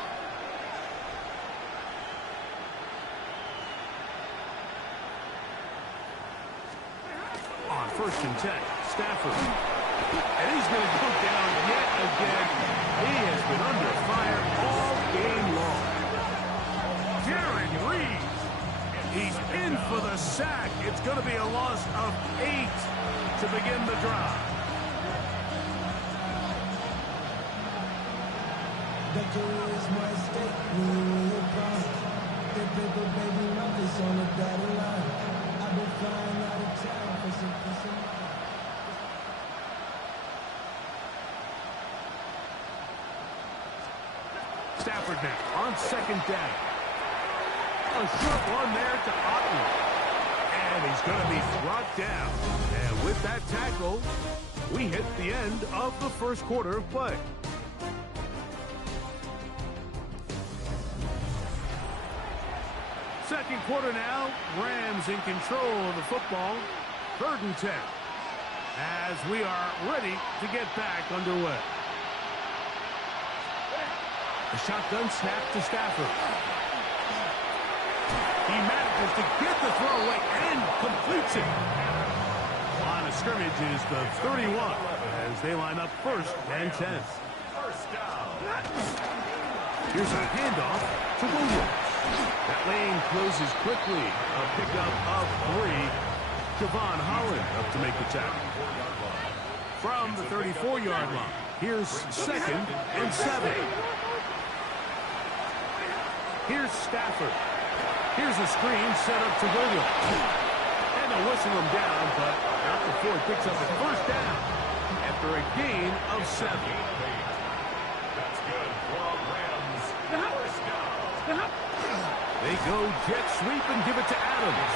On 1st and 10, Stafford. And he's going to go down yet again. He has been under fire all game long. Jared Reed. He's in for the sack. It's going to be a loss of 8 to begin the drive. Victory is my stake when you win crown. The paper baby numbers on the dotted line. I've been flying out of town for some. Stafford now on 2nd down. A short one there to Otten. And he's going to be brought down. And with that tackle, we hit the end of the first quarter of play. Second quarter now, Rams in control of the football. 3rd and 10 as we are ready to get back underway. A shotgun snap to Stafford. He manages to get the throw away and completes it. Line of scrimmage is the 31 as they line up 1st and 10. Here's a handoff to Williams. That lane closes quickly. A pickup of 3. Javon Holland up to make the tackle. From the 34-yard line, here's 2nd and 7. Here's Stafford. Here's a screen set up to Williams. And they'll whistle him down, but not before he picks up a 1st down after a gain of 7. That's good for Rams. 1st down. They go jet sweep and give it to Adams.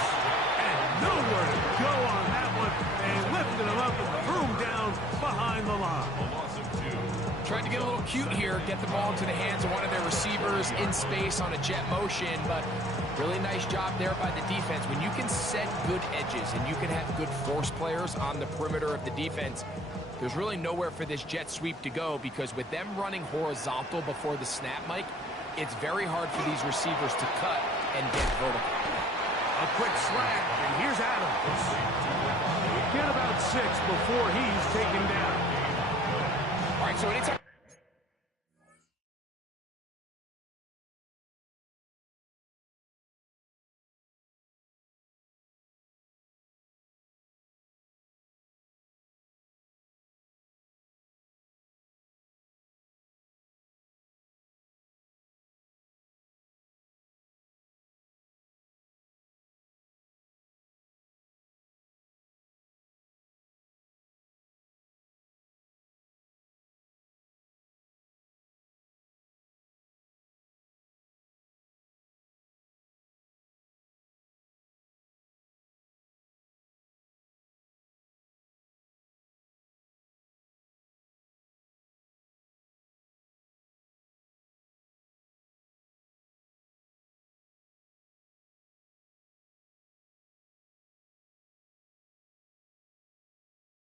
And nowhere to go on that one. They lifted him up and threw him down behind the line. A loss of 2. Trying to get a little cute here, get the ball into the hands of one of their receivers in space on a jet motion, but really nice job there by the defense. When you can set good edges and you can have good force players on the perimeter of the defense, there's really nowhere for this jet sweep to go, because with them running horizontal before the snap, Mike, it's very hard for these receivers to cut and get vertical. A quick slant, and here's Adams. Get about 6 before he's taken down. All right, so anytime